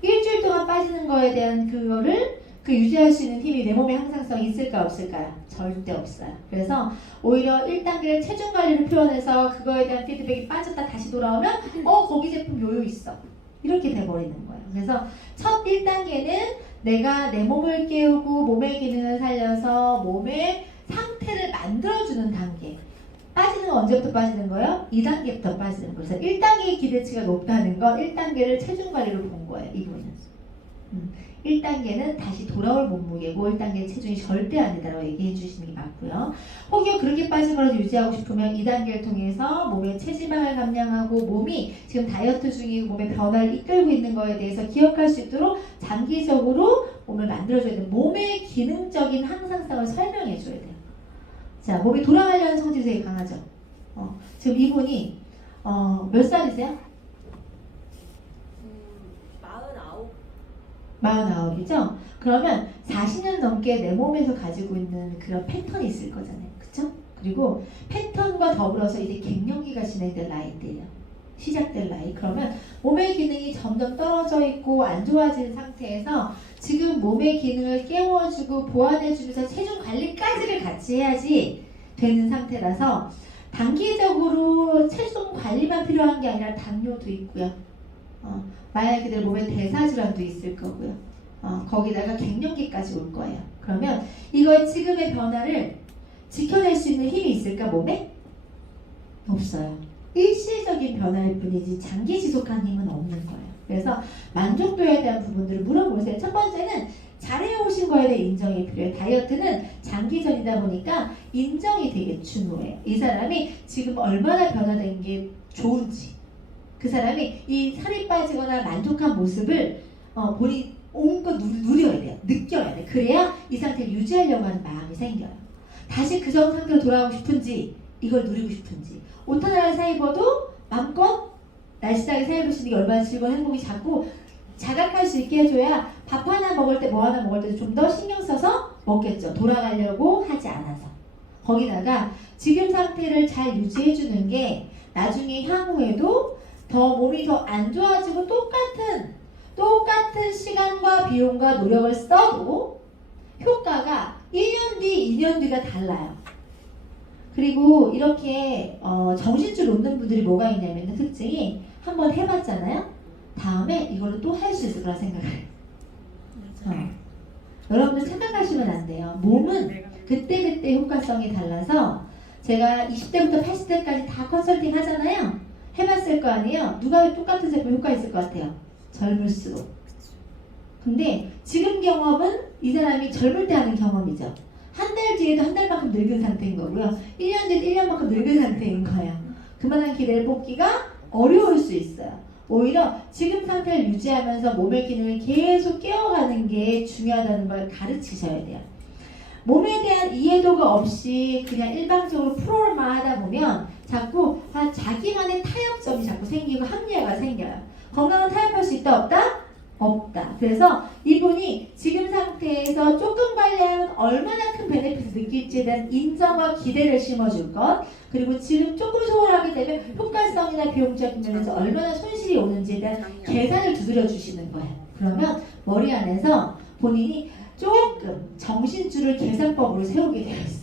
일주일 동안 빠지는 거에 대한 그거를 유지할 수 있는 힘이 내 몸에 항상성이 있을까 없을까요? 절대 없어요. 그래서 오히려 1단계를 체중 관리를 표현해서 그거에 대한 피드백이 빠졌다 다시 돌아오면 거기 제품 요요 있어. 이렇게 돼버리는 거예요. 그래서 첫 1단계는 내가 내 몸을 깨우고 몸의 기능을 살려서 몸의 상태를 만들어주는 단계. 빠지는 건 언제부터 빠지는 거예요? 2단계부터 빠지는 거예요. 그래서 1단계의 기대치가 높다는 건 1단계를 체중 관리로 본 거예요. 이분은. 1단계는 다시 돌아올 몸무게고 1단계 체중이 절대 아니다라고 얘기해 주시는 게 맞고요. 혹여 그렇게 빠진 걸 유지하고 싶으면 2단계를 통해서 몸의 체지방을 감량하고 몸이 지금 다이어트 중이고 몸의 변화를 이끌고 있는 거에 대해서 기억할 수 있도록 장기적으로 몸을 만들어줘야 돼요. 몸의 기능적인 항상성을 설명해 줘야 돼요. 자, 몸이 돌아가려는 성질이 되게 강하죠. 지금 이분이 몇 살이세요? 49이죠? 그러면 40년 넘게 내 몸에서 가지고 있는 그런 패턴이 있을 거잖아요. 그쵸? 그리고 패턴과 더불어서 이제 갱년기가 진행될 나이대예요. 시작될 나이. 그러면 몸의 기능이 점점 떨어져 있고 안 좋아지는 상태에서 지금 몸의 기능을 깨워주고 보완해주면서 체중 관리까지를 같이 해야지 되는 상태라서 단기적으로 체중 관리만 필요한 게 아니라 당뇨도 있고요. 만약 그대로 몸에 대사질환도 있을 거고요. 거기다가 갱년기까지 올 거예요. 그러면 이거의 지금의 변화를 지켜낼 수 있는 힘이 있을까 몸에? 없어요. 일시적인 변화일 뿐이지 장기 지속한 힘은 없는 거예요. 그래서 만족도에 대한 부분들을 물어보세요. 첫 번째는 잘해오신 거에 대한 인정이 필요해요. 다이어트는 장기전이다 보니까 인정이 되게 중요해요. 이 사람이 지금 얼마나 변화된 게 좋은지, 그 사람이 이 살이 빠지거나 만족한 모습을 본인 온껏 누려야 돼요. 느껴야 돼. 그래야 이 상태를 유지하려고 하는 마음이 생겨요. 다시 그 전 상태로 돌아가고 싶은지, 이걸 누리고 싶은지, 옷 하나를 사 입어도 마음껏 날씬하게 사 입을 수 있는 게 얼마나 즐거운 행복이 자꾸 자각할 수 있게 해줘야 밥 하나 먹을 때 뭐 하나 먹을 때도 좀 더 신경 써서 먹겠죠. 돌아가려고 하지 않아서. 거기다가 지금 상태를 잘 유지해주는 게 나중에 향후에도 더 몸이 더 안 좋아지고 똑같은 시간과 비용과 노력을 써도 효과가 1년 뒤, 2년 뒤가 달라요. 그리고 이렇게 정신줄 놓는 분들이 뭐가 있냐면 특징이 한번 해봤잖아요. 다음에 이걸로 또 할 수 있을 거라 생각해요. 여러분들 착각하시면 안 돼요. 몸은 그때그때 효과성이 달라서 제가 20대부터 80대까지 다 컨설팅 하잖아요. 해봤을 거 아니에요. 누가 똑같은 제품 효과 있을 것 같아요? 젊을수록. 근데 지금 경험은 이 사람이 젊을 때 하는 경험이죠. 한 달 뒤에도 한 달만큼 늙은 상태인 거고요. 1년 뒤에도 1년만큼 늙은 상태인 거예요. 그만한 기대를 뽑기가 어려울 수 있어요. 오히려 지금 상태를 유지하면서 몸의 기능을 계속 깨워가는 게 중요하다는 걸 가르치셔야 돼요. 몸에 대한 이해도가 없이 그냥 일방적으로 프로만 하다 보면 자꾸 자기만의 타협점이 자꾸 생기고 합리화가 생겨요. 건강은 타협할 수 있다 없다? 없다. 그래서 이분이 지금 상태에서 조금 관리하면 얼마나 큰 베네핏을 느낄지에 대한 인정과 기대를 심어줄 것, 그리고 지금 조금 소홀하게 되면 효과성이나 비용적인 면에서 얼마나 손실이 오는지에 대한 계산을 두드려 주시는 거예요. 그러면 머리 안에서 본인이 조금 정신줄을 계산법으로 세우게 되어 있어.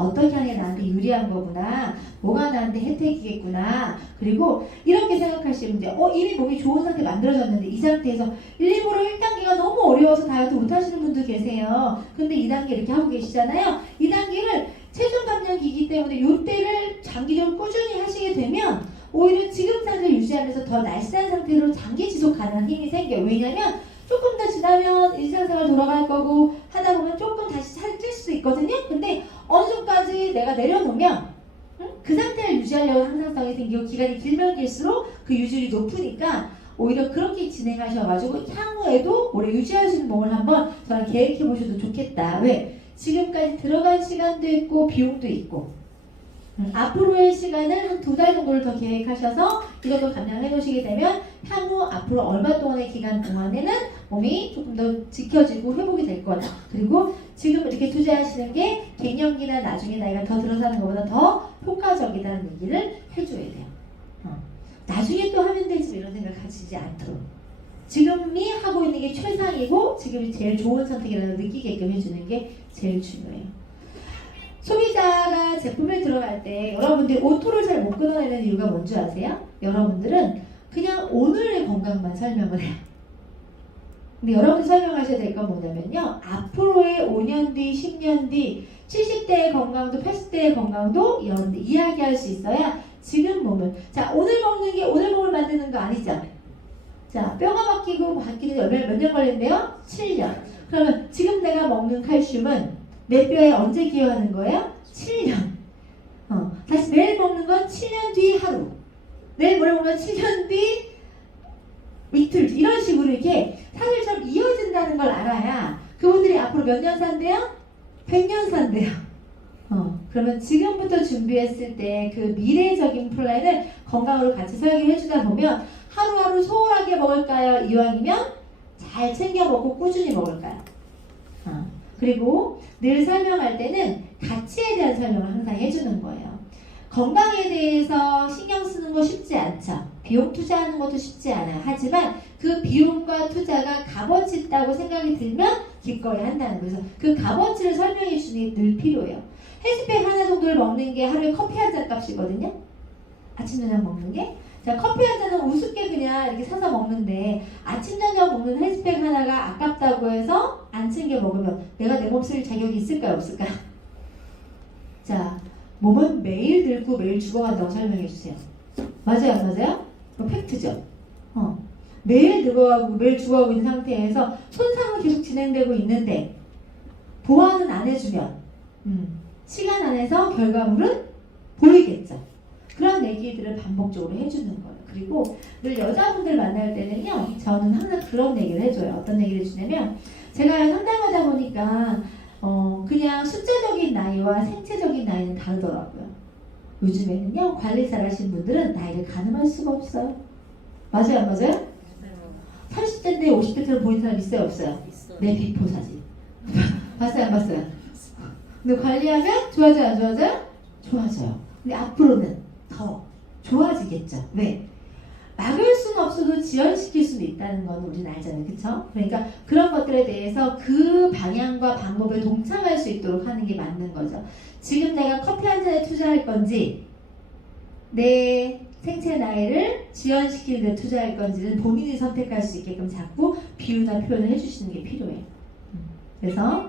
어떻게 하는 게 나한테 유리한 거구나. 뭐가 나한테 혜택이겠구나. 그리고 이렇게 생각하시면 돼요. 이미 몸이 좋은 상태 만들어졌는데 이 상태에서 1, 2부로 1단계가 너무 어려워서 다이어트 못하시는 분도 계세요. 근데 2단계 이렇게 하고 계시잖아요. 2단계를 체중 감량기이기 때문에 이때를 장기적으로 꾸준히 하시게 되면 오히려 지금 상태를 유지하면서 더 날씬한 상태로 장기 지속 가능한 힘이 생겨요. 왜냐면 조금 더 지나면 일상생활 돌아갈 거고 하다 보면 조금 다시 살이 찔 수도 있거든요. 근데 어느 정도까지 내가 내려놓으면 그 상태를 유지하려고 항상성이 생기고 기간이 길면 길수록 그 유지율이 높으니까 오히려 그렇게 진행하셔가지고 향후에도 오래 유지할 수 있는 몸을 한번 저랑 계획해 보셔도 좋겠다. 왜? 지금까지 들어간 시간도 있고 비용도 있고 앞으로의 시간을 한 2달 정도를 더 계획하셔서 이것도 감량해 놓으시게 되면 향후 앞으로 얼마 동안의 기간 동안에는 몸이 조금 더 지켜지고 회복이 될 거다. 그리고 지금 이렇게 투자하시는 게 갱년기나 나중에 나이가 더 들어서 하는 것보다 더 효과적이다는 얘기를 해줘야 돼요. 나중에 또 하면 되지 이런 생각 가지지 않도록 지금이 하고 있는 게 최상이고 지금이 제일 좋은 선택이라고 느끼게끔 해주는 게 제일 중요해요. 소비자가 제품을 들어갈 때 여러분들이 오토를 잘 못 끊어내는 이유가 뭔지 아세요? 여러분들은 그냥 오늘의 건강만 설명을 해요. 근데 여러분이 설명하셔야 될 건 뭐냐면요. 앞으로의 5년 뒤, 10년 뒤, 70대의 건강도 80대의 건강도 여러분들 이야기할 수 있어야 지금 몸을 자 오늘 먹는 게 오늘 몸을 만드는 거 아니죠? 자 뼈가 바뀌는 몇 년 걸린대요? 7년. 그러면 지금 내가 먹는 칼슘은 내 뼈에 언제 기여하는 거예요? 7년. 다시 매일 먹는 건 7년 뒤 하루. 내일 모레 먹는 건 7년 뒤 이틀. 이런 식으로 이렇게 사실처럼 이어진다는 걸 알아야 그분들이 앞으로 몇 년 산대요? 100년 산대요. 그러면 지금부터 준비했을 때 그 미래적인 플랜을 건강으로 같이 설계를 해주다 보면 하루하루 소홀하게 먹을까요? 이왕이면 잘 챙겨 먹고 꾸준히 먹을까요? 그리고 늘 설명할 때는 가치에 대한 설명을 항상 해주는 거예요. 건강에 대해서 신경 쓰는 거 쉽지 않죠. 비용 투자하는 것도 쉽지 않아요. 하지만 그 비용과 투자가 값어치 있다고 생각이 들면 기꺼이 한다는 거예요. 그 값어치를 설명해 주는 게 늘 필요해요. 헬스팩 하나 정도를 먹는 게 하루에 커피 한 잔 값이거든요. 아침 저녁 먹는 게. 자, 커피 한 잔은 우습게 그냥 이렇게 사서 먹는데 아침 저녁 먹는 헬스팩 하나가 아깝다고 해서 안 챙겨 먹으면 내가 내 몸 쓸 자격이 있을까요, 없을까요? 자, 몸은 매일 늙고 매일 죽어간다고 설명해 주세요. 맞아요, 안 맞아요? 그 팩트죠. 매일 늙어가고 매일 죽어가고 있는 상태에서 손상은 계속 진행되고 있는데 보완은 안 해주면 시간 안에서 결과물은 보이겠죠. 그런 얘기들을 반복적으로 해주는 거예요. 그리고 늘 여자분들 만날 때는요, 저는 항상 그런 얘기를 해줘요. 어떤 얘기를 해주냐면, 제가 상담하다 보니까 그냥 숫자적인 나이와 생체적인 나이는 다르더라고요. 요즘에는요, 관리 잘하신 분들은 나이를 가늠할 수가 없어요. 맞아요, 안 맞아요? 30대인데 50대처럼 보이는 사람 있어요, 없어요? 내 비포 사진. 봤어요, 안 봤어요? 근데 관리하면 좋아져요, 안 좋아져요? 좋아져요. 근데 앞으로는 더 좋아지겠죠. 왜? 막을 수는 없어도 지연시킬 수는 있다는 건 우리는 알잖아요. 그쵸? 그러니까 그런 것들에 대해서 그 방향과 방법에 동참할 수 있도록 하는 게 맞는 거죠. 지금 내가 커피 한 잔에 투자할 건지 내 생체 나이를 지연시키는 데 투자할 건지는 본인이 선택할 수 있게끔 자꾸 비유나 표현을 해주시는 게 필요해요. 그래서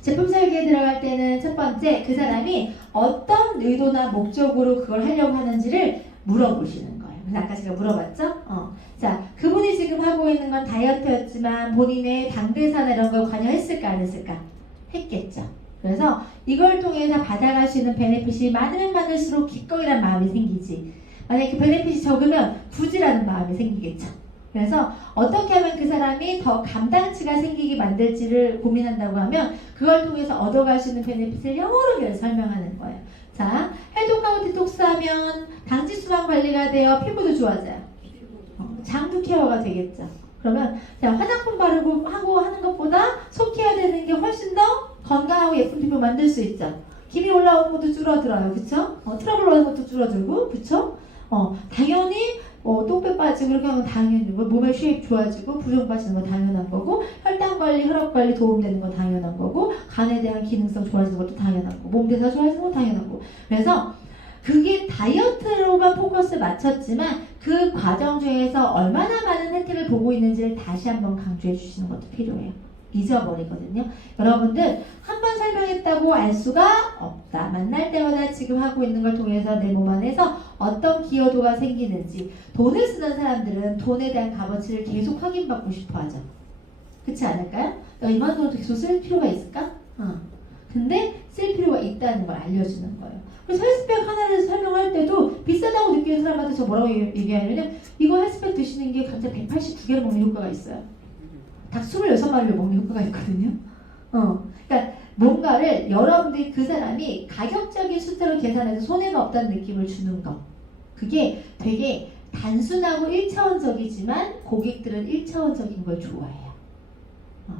제품 설계에 들어갈 때는 첫 번째, 그 사람이 어떤 의도나 목적으로 그걸 하려고 하는지를 물어보시는 거예요. 그래서 아까 제가 물어봤죠? 자, 그분이 지금 하고 있는 건 다이어트였지만 본인의 당대사나 이런 걸 관여했을까 안 했을까? 했겠죠. 그래서 이걸 통해서 받아갈 수 있는 베네핏이 많으면 많을수록 기꺼이란 마음이 생기지. 만약에 그 베네핏이 적으면 굳이라는 마음이 생기겠죠. 그래서 어떻게 하면 그 사람이 더 감당치가 생기게 만들지를 고민한다고 하면 그걸 통해서 얻어갈 수 있는 베네핏을 여러 개를 설명하는 거예요. 자, 해독하고 디톡스하면 당지수만 관리가 돼요. 피부도 좋아져요. 장도 케어가 되겠죠. 그러면 자, 화장품 바르고 하고 하는 것보다 속 케어 되는 게 훨씬 더 건강하고 예쁜 피부 만들 수 있죠. 기미 올라오는 것도 줄어들어요. 그쵸? 트러블 오는 것도 줄어들고, 그쵸? 당연히 똥배 빠지고 그렇게 하면 당연히 몸의 쉐입 좋아지고 부종 빠지는 건 당연한 거고, 혈당 관리, 혈압 관리 도움되는 건 당연한 거고, 간에 대한 기능성 좋아지는 것도 당연한 거고, 몸 대사 좋아지는 건 당연한 거고. 그래서 그게 다이어트로만 포커스를 맞췄지만 그 과정 중에서 얼마나 많은 혜택을 보고 있는지를 다시 한번 강조해 주시는 것도 필요해요. 잊어버리거든요. 여러분들 한 번 설명했다고 알 수가 없다. 만날 때마다 지금 하고 있는 걸 통해서 내 몸 안에서 어떤 기여도가 생기는지. 돈을 쓰는 사람들은 돈에 대한 값어치를 계속 확인받고 싶어 하죠. 그렇지 않을까요? 이만 돈도 계속 쓸 필요가 있을까? 근데 쓸 필요가 있다는 걸 알려주는 거예요. 그래서 헬스팩 하나를 설명할 때도 비싸다고 느끼는 사람한테 저 뭐라고 얘기하냐면, 이거 헬스팩 드시는 게 갑자기 189개를 먹는 효과가 있어요. 닭 26마리를 먹는 효과가 있거든요. 그러니까 뭔가를 여러분들이 그 사람이 가격적인 숫자로 계산해서 손해가 없다는 느낌을 주는 거. 그게 되게 단순하고 1차원적이지만 고객들은 1차원적인 걸 좋아해요.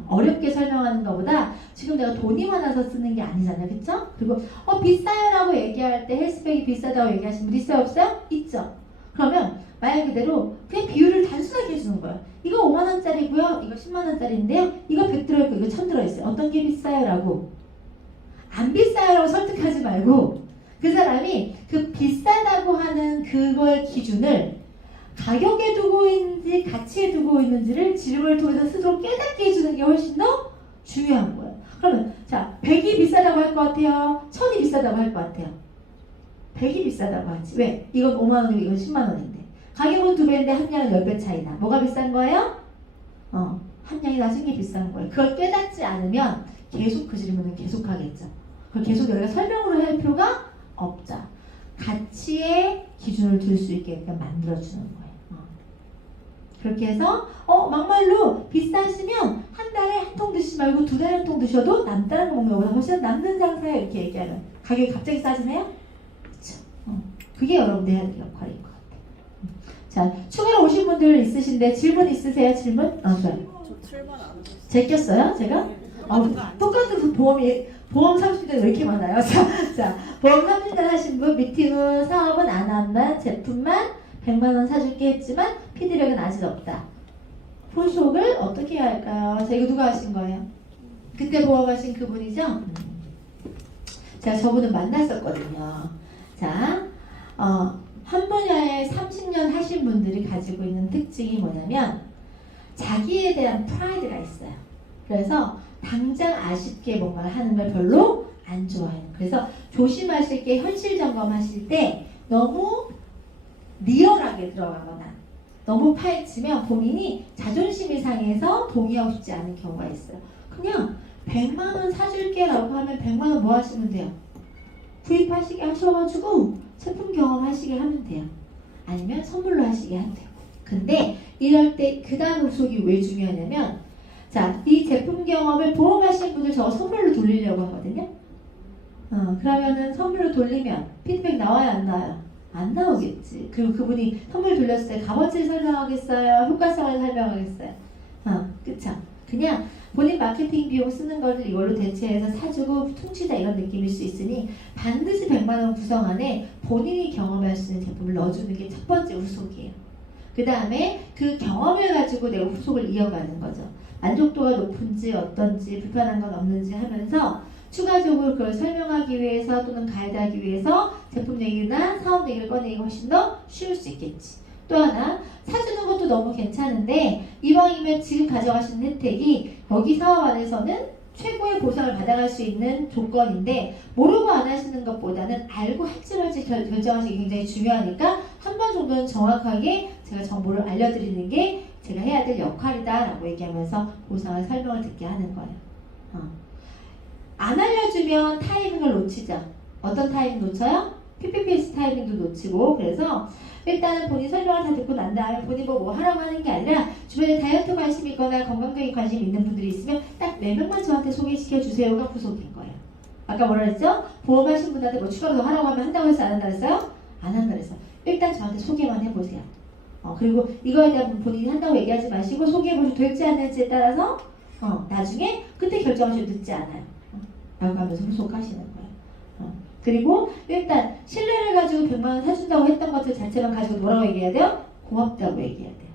어렵게 설명하는 것보다 지금 내가 돈이 많아서 쓰는 게 아니잖아요. 그쵸? 그리고 비싸요라고 얘기할 때 헬스백이 비싸다고 얘기하시는 분 있어요? 없어요? 있죠. 그러면 말 그대로 그냥 비율을 단순하게 해주는 거예요. 이거 5만원짜리고요. 이거 10만원짜리인데요. 이거 100 들어있고 이거 1000 들어있어요. 어떤 게 비싸요? 라고. 안 비싸요? 라고 설득하지 말고 그 사람이 그 비싸다고 하는 그걸 기준을 가격에 두고 있는지 가치에 두고 있는지를 질문을 통해서 스스로 깨닫게 해주는 게 훨씬 더 중요한 거예요. 그러면 자, 100이 비싸다고 할 것 같아요? 1000이 비싸다고 할 것 같아요? 100이 비싸다고 하지. 왜? 이건 5만원이고 이건 10만원인데 가격은 2배인데 함량은 10배 차이나. 뭐가 비싼 거예요? 함량이 낮은 게 비싼 거예요. 그걸 깨닫지 않으면 계속 그 질문을 계속하겠죠. 그걸 계속 우리가 설명으로 할 필요가 없다. 가치의 기준을 둘 수 있게끔 만들어주는 거예요. 그렇게 해서 막말로 비싸시면 한 달에 한 통 드시지 말고 2달에 한 통 드셔도 남다른 거 먹는 것보다 훨씬 남는 장사에 이렇게 얘기하는. 가격이 갑자기 싸지네요? 그쵸. 그게 여러분들 해야 될 역할인 것 같아요. 자, 추가로 오신 분들 있으신데 질문 있으세요? 질문? 좋아요. 저 출발 안 했어요. 제꼈어요? 제가? 똑같은 그 보험 보험 30년 왜 이렇게 많아요? 자, 보험 30년 하신 분, 미팅은 사업은 안 한다, 제품만 100만 원 사줄게 했지만 피드백은 아직 없다. 후속을 어떻게 해야 할까요? 자, 이거 누가 하신 거예요? 그때 보험하신 그분이죠? 제가 저분을 만났었거든요. 자, 한 분야에 30년 하신 분들이 가지고 있는 특징이 뭐냐면 자기에 대한 프라이드가 있어요. 그래서 당장 아쉽게 뭔가를 하는 걸 별로 안 좋아해요. 그래서 조심하실 게 현실 점검하실 때 너무 리얼하게 들어가거나 너무 파헤치면 본인이 자존심이 상해서 동의하고 싶지 않은 경우가 있어요. 그냥 100만 원 사줄게 라고 하면 100만 원 뭐 하시면 돼요? 구입하시게 하셔가지고 제품 경험하시게 하면 돼요. 아니면 선물로 하시게 하면 돼요. 근데 이럴 때 그 다음 후속이 왜 중요하냐면 자, 이 제품 경험을 보험하신 분들 저거 선물로 돌리려고 하거든요. 그러면은 선물로 돌리면 피드백 나와요, 안 나와요? 안 나오겠지. 그리고 그분이 선물 돌렸을 때 값어치를 설명하겠어요? 효과성을 설명하겠어요? 그쵸? 그냥 본인 마케팅 비용 쓰는 거를 이걸로 대체해서 사주고 퉁치다 이런 느낌일 수 있으니 반드시 100만 원 구성 안에 본인이 경험할 수 있는 제품을 넣어주는 게 첫 번째 후속이에요. 그 다음에 그 경험을 가지고 내가 후속을 이어가는 거죠. 만족도가 높은지 어떤지 불편한 건 없는지 하면서 추가적으로 그걸 설명하기 위해서 또는 가이드하기 위해서 제품 얘기나 사업 얘기를 꺼내기가 훨씬 더 쉬울 수 있겠지. 또 하나 사주는 것도 너무 괜찮은데 이왕이면 지금 가져가시는 혜택이 여기 사업 안에서는 최고의 보상을 받아갈 수 있는 조건인데 모르고 안 하시는 것보다는 알고 할지 말지 결정하시기 굉장히 중요하니까 한 번 정도는 정확하게 제가 정보를 알려드리는 게 제가 해야 될 역할이다 라고 얘기하면서 보상을 설명을 듣게 하는 거예요. 안 알려주면 타이밍을 놓치죠. 어떤 타이밍 놓쳐요? PPPS 타이밍도 놓치고 그래서 일단은 본인 설명을 다 듣고 난 다음에 본인 뭐 하라고 하는 게 아니라 주변에 다이어트 관심 있거나 건강적인 관심 있는 분들이 있으면 딱 4명만 저한테 소개시켜 주세요가 후속인 거예요. 아까 뭐라 그랬죠? 보험하신 분한테 뭐 추가로 더 하라고 하면 한다고 해서 안 한다 그랬어요? 안 한다 그랬어요. 일단 저한테 소개만 해보세요. 그리고 이거에 대한 본인이 한다고 얘기하지 마시고 소개해보셔도 될지 안 될지에 따라서 나중에 그때 결정하셔도 늦지 않아요. 라고 하면서 후속하시는 거예요. 그리고 일단 신뢰를 가지고 100만 원 사준다고 했던 것들 자체만 가지고 뭐라고 얘기해야 돼요? 고맙다고 얘기해야 돼요.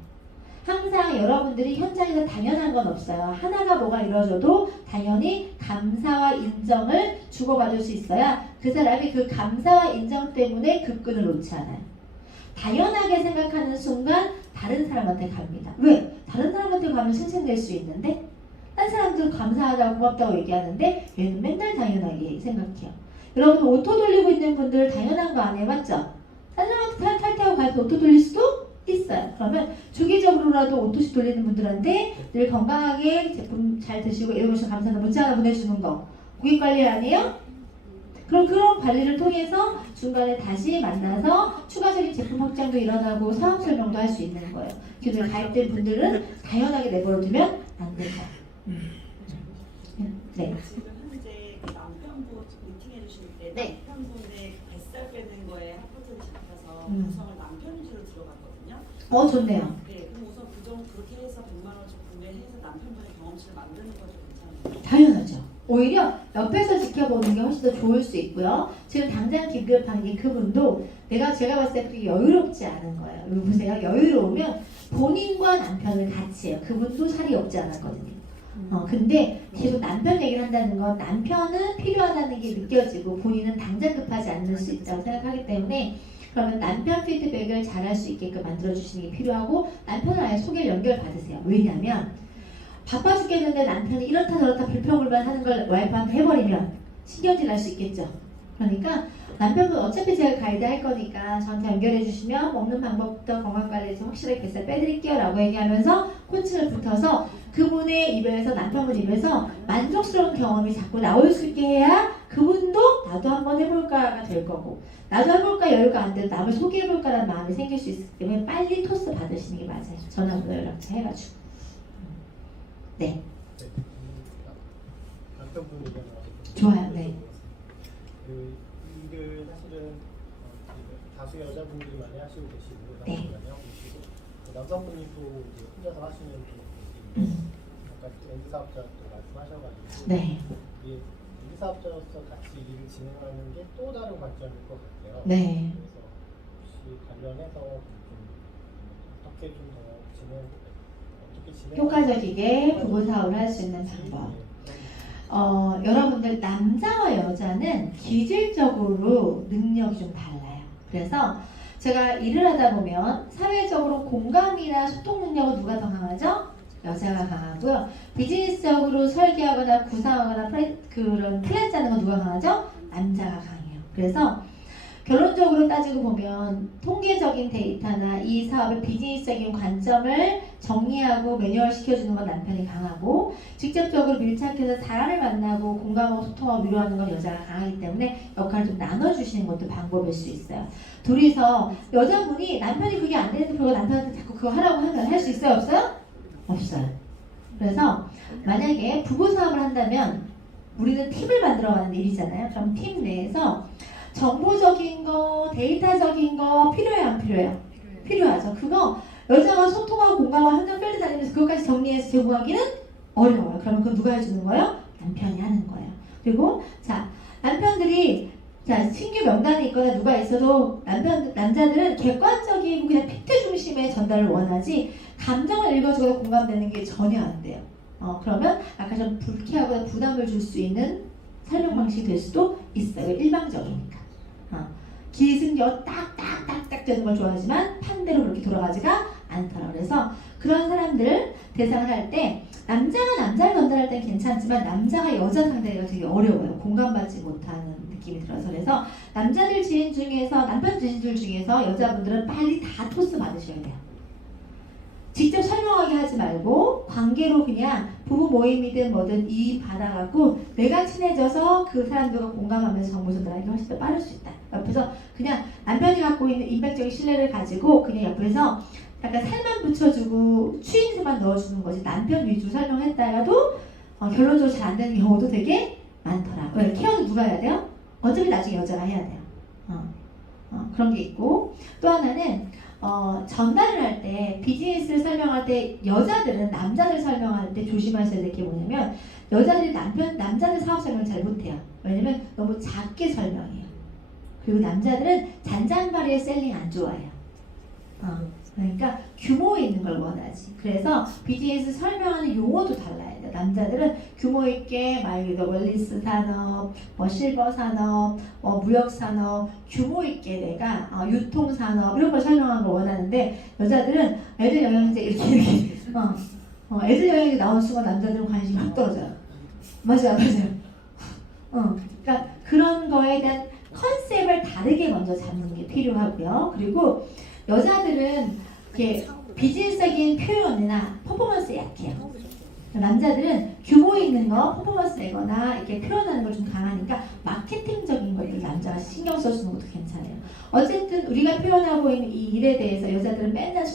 항상 여러분들이 현장에서 당연한 건 없어요. 하나가 뭐가 이루어져도 당연히 감사와 인정을 주고받을 수 있어야 그 사람이 그 감사와 인정 때문에 그 끈을 놓지 않아요. 당연하게 생각하는 순간 다른 사람한테 갑니다. 왜? 다른 사람한테 가면 생색낼 수 있는데 딴 사람들은 감사하다고 고맙다고 얘기하는데 얘는 맨날 당연하게 생각해요. 여러분 오토 돌리고 있는 분들 당연한 거 안 해요? 맞죠? 딴 사람한테 탈퇴하고 가서 오토 돌릴 수도 있어요. 그러면 주기적으로라도 오토씩 돌리는 분들한테 늘 건강하게 제품 잘 드시고 이러면서 감사하는 문자 하나 보내주는 거 고객 관리 아니에요? 그럼 그런 관리를 통해서 중간에 다시 만나서 추가적인 제품 확장도 일어나고 사업 설명도 할 수 있는 거예요. 기존에 가입된 분들은 당연하게 내버려두면 안 된다. 네. 지금 현재 그 남편분 미팅해 주실 때 네. 남편분의 뱃살 빼는 거에 하프트를 잡혀서 구성을 남편 위주로 들어갔거든요. 좋네요. 네, 그럼 우선 그렇게 해서 100만 원씩 구매해서 남편분의 경험치를 만드는 것도 괜찮아요. 당연하죠. 오히려 옆에서 지켜보는 게 훨씬 더 좋을 수 있고요. 지금 당장 긴급한 게 그분도 제가 봤을 때 그렇게 여유롭지 않은 거예요. 여기 보세요. 여유로우면 본인과 남편을 같이 해요. 그분도 살이 없지 않았거든요. 근데 계속 남편 얘기를 한다는 건 남편은 필요하다는 게 느껴지고 본인은 당장 급하지 않을 수 있다고 생각하기 때문에 그러면 남편 피드백을 잘할 수 있게끔 만들어주시는 게 필요하고 남편을 아예 소개를 연결받으세요. 왜냐하면 바빠 죽겠는데 남편이 이렇다 저렇다 불평불만 하는 걸 와이프한테 해버리면 신경질 날 수 있겠죠. 그러니까 남편분 어차피 제가 가이드 할 거니까 저한테 연결해 주시면 먹는 방법부터 건강관리에서 확실하게 뱃살 빼드릴게요 라고 얘기하면서 코칭을 붙어서 그분의 입에서 남편분 입에서 만족스러운 경험이 자꾸 나올 수 있게 해야 그분도 나도 한번 해볼까가 될 거고 나도 해볼까 여유가 안 돼도 남을 소개해볼까라는 마음이 생길 수 있기 때문에 빨리 토스 받으시는 게 맞아요. 전화번호 연락처 해가지고. 네. 남편분 얘기가 좋아요. 네. 일을 사실은 다수 여자분들이 많이 하시고 계시고 네. 남자분이 많이 하고 계시고 남성분이 또 이제 혼자서 하시는 분들이 아까 엔드 사업자 또 말씀하셔가지고 네. 이 우리 사업자로서 같이 일을 진행하는 게 또 다른 관점일 것 같아요. 네. 그래서 혹시 관련해서 좀 어떻게 좀 더 진행 효과적이게 부부 사업을 할 수 있는 방법. 여러분들 남자와 여자는 기질적으로 능력이 좀 달라요. 그래서 제가 일을 하다 보면 사회적으로 공감이나 소통 능력은 누가 더 강하죠? 여자가 강하고요. 비즈니스적으로 설계하거나 구상하거나 그런 플랜 짜는 건 누가 강하죠? 남자가 강해요. 그래서 결론적으로 따지고 보면 통계적인 데이터나 이 사업의 비즈니스적인 관점을 정리하고 매뉴얼 시켜주는 건 남편이 강하고 직접적으로 밀착해서 사람을 만나고 공감하고 소통하고 위로하는 건 여자가 강하기 때문에 역할을 좀 나눠주시는 것도 방법일 수 있어요. 둘이서 여자분이 남편이 그게 안 되는데 그거 남편한테 자꾸 그거 하라고 하면 할 수 있어요? 없어요? 없어요. 그래서 만약에 부부 사업을 한다면 우리는 팀을 만들어가는 일이잖아요. 그럼 팀 내에서 정보적인 거, 데이터적인 거 필요해요, 안 필요해요? 필요하죠. 그거 여자가 소통하고 공감하고 현장 빨리 다니면서 그것까지 정리해서 제공하기는 어려워요. 그러면 그건 누가 해주는 거예요? 남편이 하는 거예요. 그리고 자 남편들이 자 신규 명단이 있거나 누가 있어도 남자들은 객관적이고 그냥 팩트 중심의 전달을 원하지 감정을 읽어주거나 공감되는 게 전혀 안 돼요. 그러면 약간 좀 불쾌하거나 부담을 줄 수 있는 설명 방식이 될 수도 있어요. 일방적이니까. 기승여 딱딱딱딱 되는 걸 좋아하지만 반대로 그렇게 돌아가지가 않더라. 그래서 그런 사람들 대상을 할 때 남자가 남자를 전달할 땐 괜찮지만 남자가 여자 상대가 되게 어려워요. 공감받지 못하는 느낌이 들어서. 그래서 남자들 지인 중에서 남편 지인들 중에서 여자분들은 빨리 다 토스 받으셔야 돼요. 직접 설명하게 하지 말고 관계로 그냥 부부 모임이든 뭐든 이 받아갖고 내가 친해져서 그 사람들과 공감하면서 정보 전달하기 훨씬 더 빠를 수 있다. 옆에서 그냥 남편이 갖고 있는 인맥적인 신뢰를 가지고 그냥 옆에서 약간 살만 붙여주고 추임새만 넣어주는 거지 남편 위주로 설명했다가도 결론적으로 잘 안 되는 경우도 되게 많더라. 왜? 케어는 누가 해야 돼요? 어차피 나중에 여자가 해야 돼요. 그런 게 있고 또 하나는 전달을 할 때 비즈니스를 설명할 때 여자들은 남자들 설명할 때 조심하셔야 될 게 뭐냐면 여자들이 남자들 사업 설명을 잘 못해요. 왜냐면 너무 작게 설명해요. 그리고 남자들은 잔잔바리의 셀링 안 좋아해요. 그러니까 규모 있는 걸 원하지. 그래서 비즈니스 설명하는 용어도 달라야 돼요. 남자들은 규모 있게 막 웰니스 산업, 실버 산업, 무역 산업, 규모 있게 내가 유통 산업 이런 걸 설명하는 걸 원하는데 여자들은 애들 영양제 이렇게 애들 영양제 나온 순간 남자들은 관심이 확 떨어져요. 맞아요. 그러니까 그런 거에 대한 컨셉을 다르게 먼저 잡는 게 필요하고요. 그리고 여자들은 이렇게 비즈니스적인 표현이나 퍼포먼스에 약해요. 남자들은 규모 있는 거, 퍼포먼스 내거나 이렇게 표현하는 걸 좀 강하니까 마케팅적인 것들 남자가 신경 써주는 것도 괜찮아요. 어쨌든 우리가 표현하고 있는 이 일에 대해서 여자들은 맨날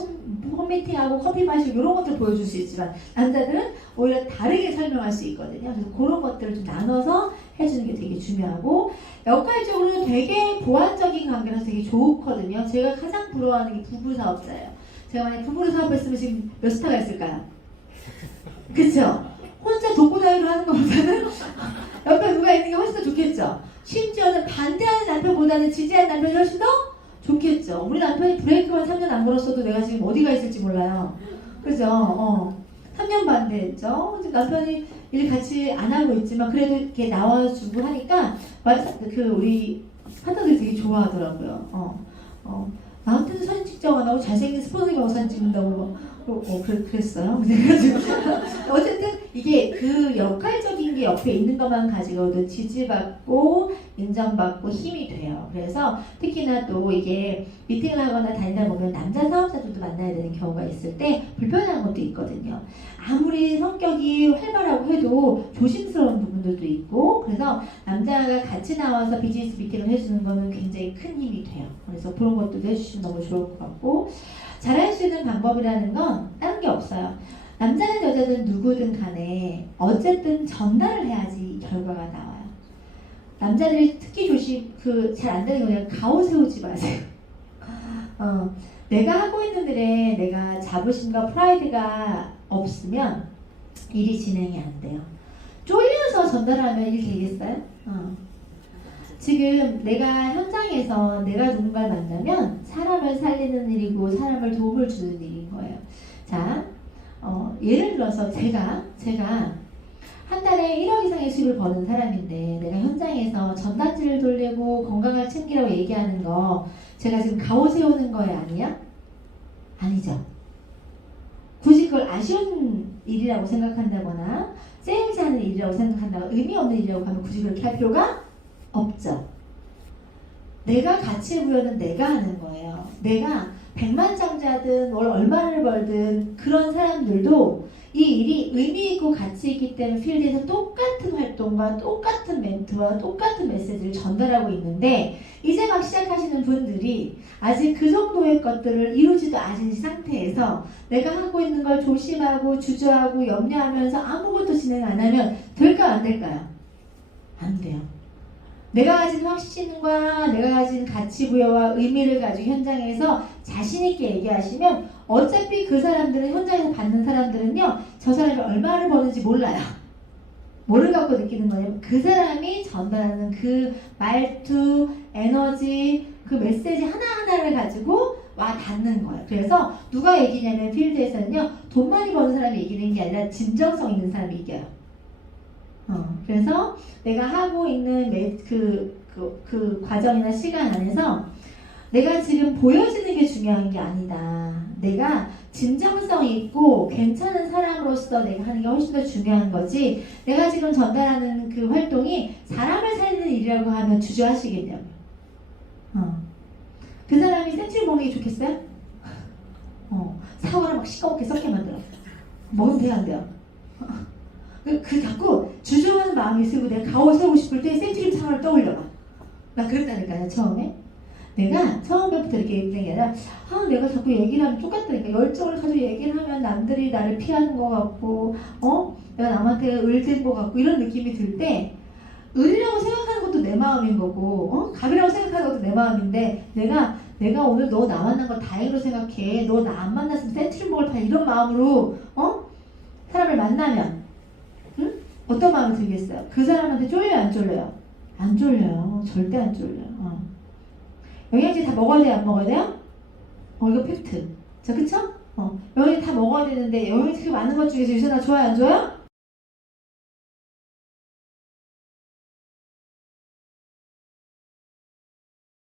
홈미팅하고 커피 마시고 이런 것들 보여줄 수 있지만 남자들은 오히려 다르게 설명할 수 있거든요. 그래서 그런 것들을 좀 나눠서 해주는 게 되게 중요하고 역할적으로 되게 보완적인 관계라서 되게 좋거든요. 제가 가장 부러워하는 게 부부 사업자예요. 제가 만약에 부부로 사업했으면 지금 몇 스타가 있을까요? 그쵸? 혼자 독고다이로 하는 것보다는 옆에 누가 있는 게 훨씬 더 좋겠죠? 심지어는 반대하는 남편보다는 지지하는 남편이 훨씬 더 좋겠죠? 우리 남편이 브레이크만 3년 안 걸었어도 내가 지금 어디가 있을지 몰라요. 그죠? 3년 반대했죠? 남편이 일 같이 안 하고 있지만 그래도 이렇게 나와주고 하니까 우리 파트너들이 되게 좋아하더라고요. 나한테는 사진 찍자고 안 하고 잘생긴 스폰서가 사진 찍는다고 그랬어요. 그래가지고 어쨌든 이게 그 역할적인 게 옆에 있는 것만 가지고도 지지받고 인정받고 힘이 돼요. 그래서 특히나 또 이게 미팅을 하거나 다니다 보면 남자 사업자들도 만나야 되는 경우가 있을 때 불편한 것도 있거든요. 아무리 성격이 활발하고 해도 조심스러운 부분들도 있고 그래서 남자가 같이 나와서 비즈니스 미팅을 해주는 거는 굉장히 큰 힘이 돼요. 그래서 그런 것들도 해주시면 너무 좋을 것 같고 잘할 수 있는 방법이라는 건 다른 게 없어요. 남자든 여자든 누구든 간에 어쨌든 전달을 해야지 결과가 나와요. 남자들이 특히 잘 안 되는 거 그냥 가오 세우지 마세요. 내가 하고 있는 일에 내가 자부심과 프라이드가 없으면 일이 진행이 안 돼요. 쫄려서 전달하면 일 되겠어요? 지금 내가 현장에서 내가 누군가를 만나면 사람을 살리는 일이고 사람을 도움을 주는 일인 거예요. 자, 예를 들어서 제가 한 달에 1억 이상의 수입을 버는 사람인데 내가 현장에서 전단지를 돌리고 건강을 챙기라고 얘기하는 거 제가 지금 가오 세우는 거예요? 아니야? 아니죠. 굳이 그걸 아쉬운 일이라고 생각한다거나 세일즈 하는 일이라고 생각한다거나 의미 없는 일이라고 하면 굳이 그렇게 할 필요가 없죠. 내가 가치 부여는 내가 하는 거예요. 내가 백만장자든 얼마를 벌든 그런 사람들도 이 일이 의미 있고 가치 있기 때문에 필드에서 똑같은 활동과 똑같은 멘트와 똑같은 메시지를 전달하고 있는데 이제 막 시작하시는 분들이 아직 그 정도의 것들을 이루지도 않은 상태에서 내가 하고 있는 걸 조심하고 주저하고 염려하면서 아무것도 진행 안 하면 될까요? 안 될까요? 안 돼요. 내가 가진 확신과 내가 가진 가치 부여와 의미를 가지고 현장에서 자신 있게 얘기하시면 어차피 그 사람들은 현장에서 받는 사람들은요 저 사람이 얼마를 버는지 몰라요. 뭐를 갖고 느끼는 거냐면 그 사람이 전달하는 그 말투, 에너지, 그 메시지 하나하나를 가지고 와 닿는 거예요. 그래서 누가 이기냐면 필드에서는요 돈 많이 버는 사람이 이기는 게 아니라 진정성 있는 사람이 이겨요. 그래서 내가 하고 있는 그 과정이나 시간 안에서 내가 지금 보여지는 게 중요한 게 아니다. 내가 진정성 있고 괜찮은 사람으로서 내가 하는 게 훨씬 더 중요한 거지. 내가 지금 전달하는 그 활동이 사람을 살리는 일이라고 하면 주저하시겠냐고요. 그 사람이 센츄리 먹는 게 좋겠어요? 사과를 막 시꺼멓게 썩게 만들어. 먹으면 돼요, 안 돼요? 그 자꾸 주저하는 마음이 있으고 내가 가오 세우고 싶을 때 센츄리 상황을 떠올려봐. 나 그랬다니까요, 처음에. 내가 처음부터 이렇게 얘기한 게 아니라 내가 자꾸 얘기를 하면 똑같다니까. 열정을 가지고 얘기를 하면 남들이 나를 피하는 것 같고 내가 남한테 을된 것 같고 이런 느낌이 들 때 을이라고 생각하는 것도 내 마음인 거고 갑이라고 생각하는 것도 내 마음인데 내가 오늘 너 나 만난 거 다행으로 생각해. 너 나 안 만났으면 센츄리 먹을 판 이런 마음으로 사람을 만나면 어떤 마음이 들겠어요? 그 사람한테 쫄려요? 안 쫄려요? 안 쫄려요. 절대 안 쫄려요. 영양제 다 먹어야 돼요? 안 먹어야 돼요? 이거 팩트. 자, 그쵸? 영양제 다 먹어야 되는데 영양제 많은 것 중에서 유산균 좋아요? 안 좋아요?